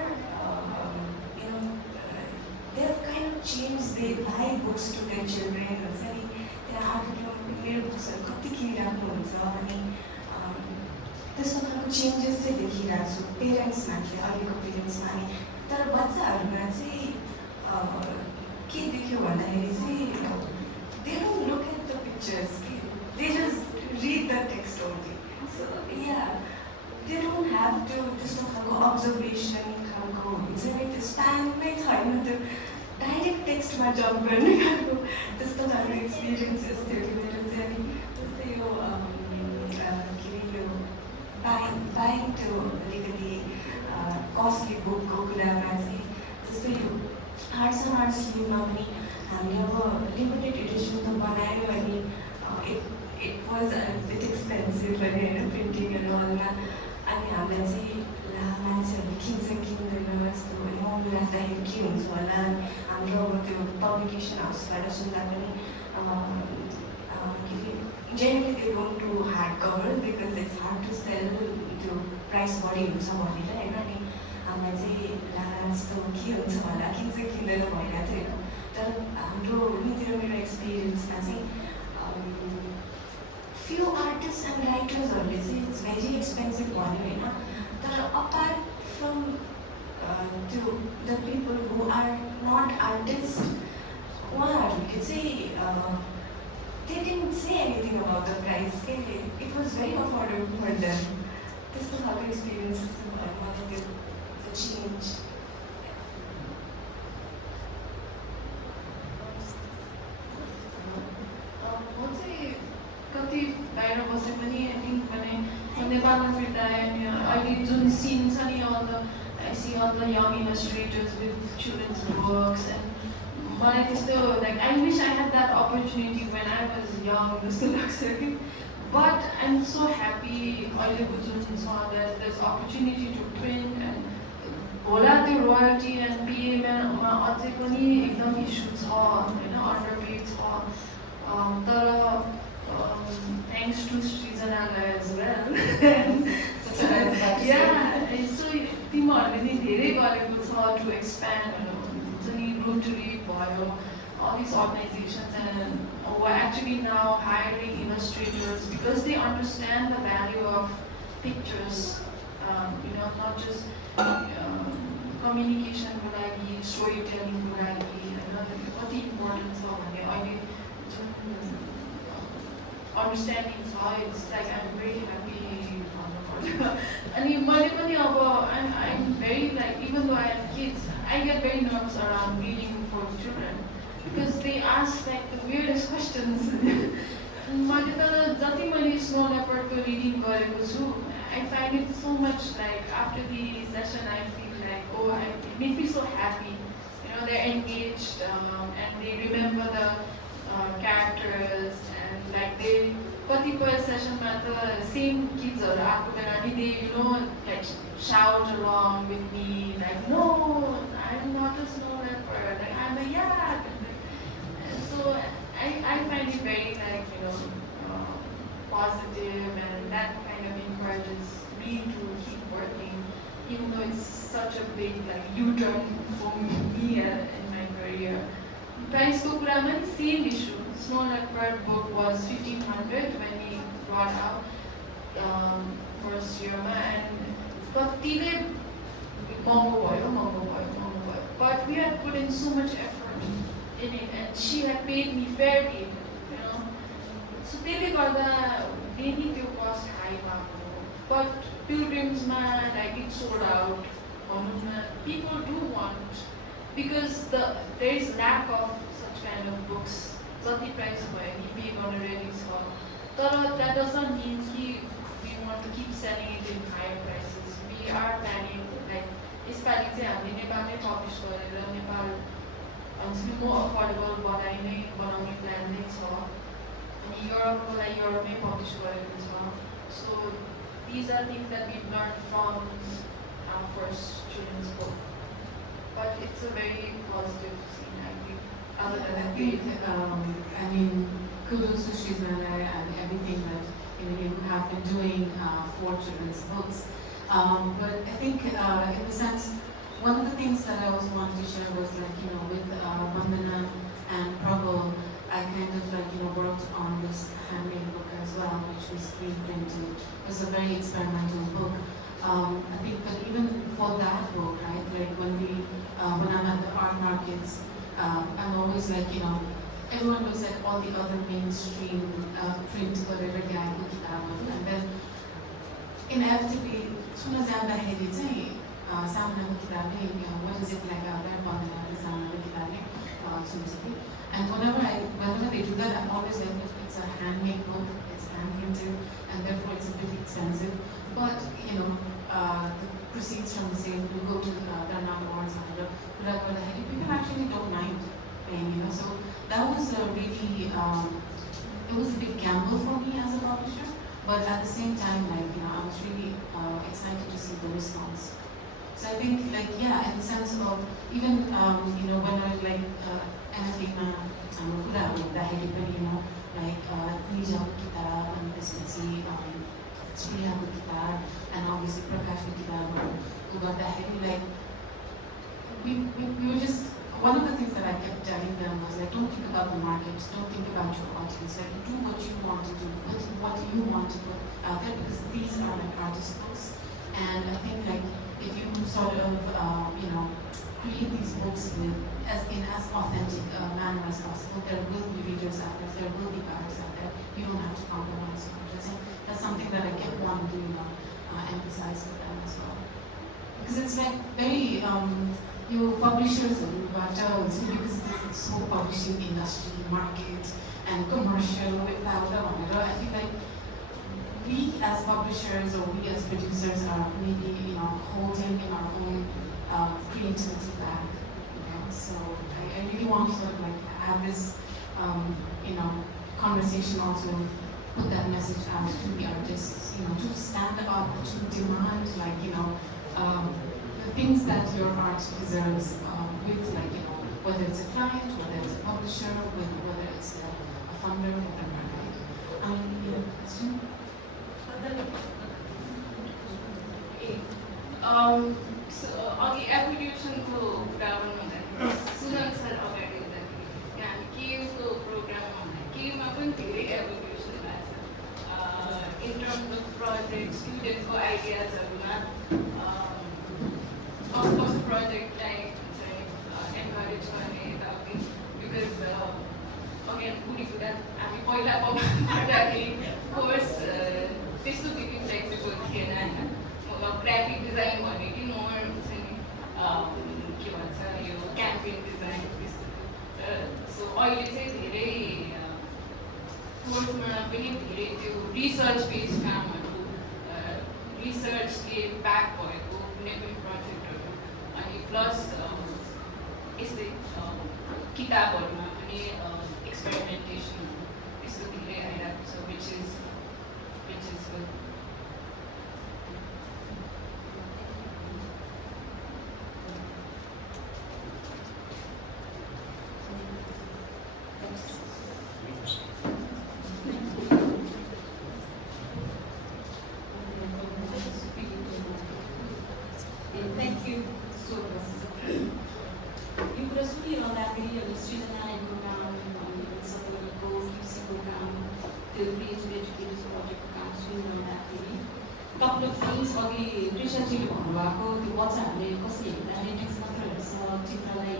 they are kind of change they buy books to their children हुन्छ नि त्यहाँ आर्टुडियो मेरो बुक्सहरू कति किनिराख्नुहुन्छ अनि त्यस्तो खालको चेन्जेस चाहिँ देखिरहेको छु पेरेन्ट्समा चाहिँ अहिलेको पेरेन्ट्समा अनि तर बच्चाहरूमा चाहिँ के देख्यो भन्दाखेरि चाहिँ they don't look at the pictures they just read the text only so या दे डोन्ट ह्याभ त्यो त्यस्तो खालको अब्जर्भेसन खालको हुन्छ नि त्यो स्ट्यान्डमै छैन त्यो डाइरेक्ट टेक्स्टमा जम्प गर्ने खालको त्यस्तो खालको एक्सपिरियन्सेस थियो मेरो चाहिँ अनि जस्तै यो बाइङ त्यो अलिकति कस्टली बुकको कुरामा चाहिँ जस्तै यो आर्ट्स एन्ड आर्ट्स लिगमा पनि हामीले अब लिमिटेड एडिसन त बनायो अनि इट वाज बिट एक्सपेन्सिभ अनि होइन प्रिन्टिङहरू हलमा अनि हामीलाई चाहिँ मान्छेहरूले किन्छ किन्दैन यस्तो महँगो राख्दाखेरि के हुन्छ होला हाम्रो अब त्यो पब्लिकेसन हाउसबाट सुन्दा पनि generally they don't do hardcover because it's hard to sell त्यो प्राइस बढी हुन्छ भनेर होइन अनि हामीलाई चाहिँ यस्तो के हुन्छ होला किन्छ किन्दैन भइरहेको थियो होइन तर हाम्रो मेरो एक्सपिरियन्समा चाहिँ फ्यु आर्टिस्ट एन्ड राइटर्सहरूले चाहिँ इट्स भेरी एक्सपेन्सिभ भन्यो होइन तर अपार्ट फ्रम त्यो the people who are not artist उहाँहरूले चाहिँ they didn't say anything about the price. It was very affordable for them. This is how the experience is the change. अनि अहिले जुन सिन छ नि I see all the young illustrators with children's books and मलाई त्यस्तो like I wish I had that opportunity when I was young जस्तो लाग्छ कि but I'm so happy अहिलेको जुन छ that there's opportunity to print and होला त्यो royalty and PA-मा अझै पनि एकदम issue छ हैन underpaid छ तर thanks to Shrestha as well yeah so तिमीहरूले नि धेरै गरेको छ to expand हुन्छ नि room to read भयो all these organizations and we're actually now hiring illustrators because they understand the value of pictures not just communication को लागि storytelling को लागि कति important छ भने अहिले जुन understanding छ it's like I'm very happy अनि मैले पनि अब I'm very like even though I have kids I get very nervous around reading for children because they ask like the weirdest questions मैले त जति मैले स्नो लेपर्डको रिडिङ गरेको छु I find it so much like after the session I feel like it makes me so happy they're engaged and they remember the characters and like they कतिपय सेसनमा त same किड्सहरू आएको बेला नि they like shout along with me like no I'm not a snow leopard like I'm a yak so I find it very like positive and that kind of encourages me to keep working even though it's such a big like U-turn for me in my career price ko kurama ni same issue Snow Leopard book was 1500 when he brought out first year and कतिले महँगो भयो but we had put in so much effort in it and she had paid me fairly so त्यसले गर्दा maybe त्यो cost high भएको but pilgrimsमा like it sold out people do want because there is lack of such kind of books जति price भयो नि पे गर्न ready छ तर that doesn't mean कि we want to keep selling it in higher prices we are planning like यसपालि चाहिँ हामीले नेपालमै पब्लिस गरेर नेपाल म अफोर्डेबल बनाउने प्लान नै छ अनि युरोपको लागि युरोपमै पब्लिस गरेको छ so these are things that we've learned from our first children's book but it's a very positive scene I think other than I think I mean kudos to Shrestha and everything that you have been doing for children's books but I think in the sense one of the things that I also wanted to share was like with Vandana and Prabhu I kind of like worked on this handmade book as well which was screen printed. It was a very experimental book I think but even for that book right like when I'm at the art markets I'm always like everyone looks at all the other mainstream print whatever ल्याएको किताबहरू and then inevitably सुन्न जाँदाखेरि चाहिँ सामनाको किताबै what is it like out there भन्दाखेरि सामनाको किताबै सुन्छ कि and whenever they do that I'm always like it's a handmade book it's hand printed and therefore it's a bit expensive but the proceeds from the sale will go to the Dharma Awards people actually don't mind paying so that was a really it was a big gamble for me as a publisher but at the same time like I was really excited to see the response so I think like yeah in the sense of even when I was like NFA-ma हाम्रो कुराहरू हेर्दाखेरि पनि like निजाको किताब अनि त्यसपछि स्प्रियाको किताब and obviously प्रकाशको किताबहरू गर्दाखेरि like we were just one of the things that I kept telling them was like don't think about the market, don't think about your audience, like do what you want to do, what you want to put out there because these are like artist books and I think like if you sort of create these books with as authentic manner as possible there will be readers out there will be buyers out there you don't have to compromise on it. That's something that I kept wanting to emphasize with them as well because it's like very your publishers because it's so publishing industry market and commercial I feel like we as publishers or we as producers are maybe, holding in our own creativity back, So I really want to sort of like have this, conversation also, put that message out to the artists, to stand up, to demand, the things that your art deserves, with whether it's a client, whether it's a publisher, whether it's a funder, whatever, right? Question? So अघि एप्लिकेसनको कुरा भन्नुहुँदाखेरि सुजन sir अगाडि हुँदाखेरि यहाँ केयुको प्रोग्राममा हुँदा केयुमा पनि धेरै application भएको छ इन टर्म्स अफ प्रोजेक्ट स्टुडेन्टको आइडियाजहरूमा कस्तो प्रोजेक्टलाई हुन्छ एन्करेज गर्ने यताउति बिकज अगेन बुढी कुरा हामी पहिला पढ्दाखेरि कोर्स त्यस्तो त्यति फ्लेक्सिबल थिएन होइन ग्राफिक डिजाइन भने कि मोर हुन्छ नि के भन्छ यो क्याम्पेन डिजाइन त्यस्तो सो अहिले चाहिँ धेरै कोर्समा पनि धेरै त्यो रिसर्च बेस्ड कामहरू रिसर्चले ब्याक भएको कुनै पनि प्रोजेक्टहरू अनि प्लस यस्तै किताबहरूमा पनि एक्सपेरिमेन्टेसनहरू त्यस्तो धेरै आइरहेको छ which is good couple of things अघि कृष्णजीले भन्नुभएको त्यो बच्चाहरूले कसरी हेर्दा रेटिङ्स मात्र हेर्छ चित्रलाई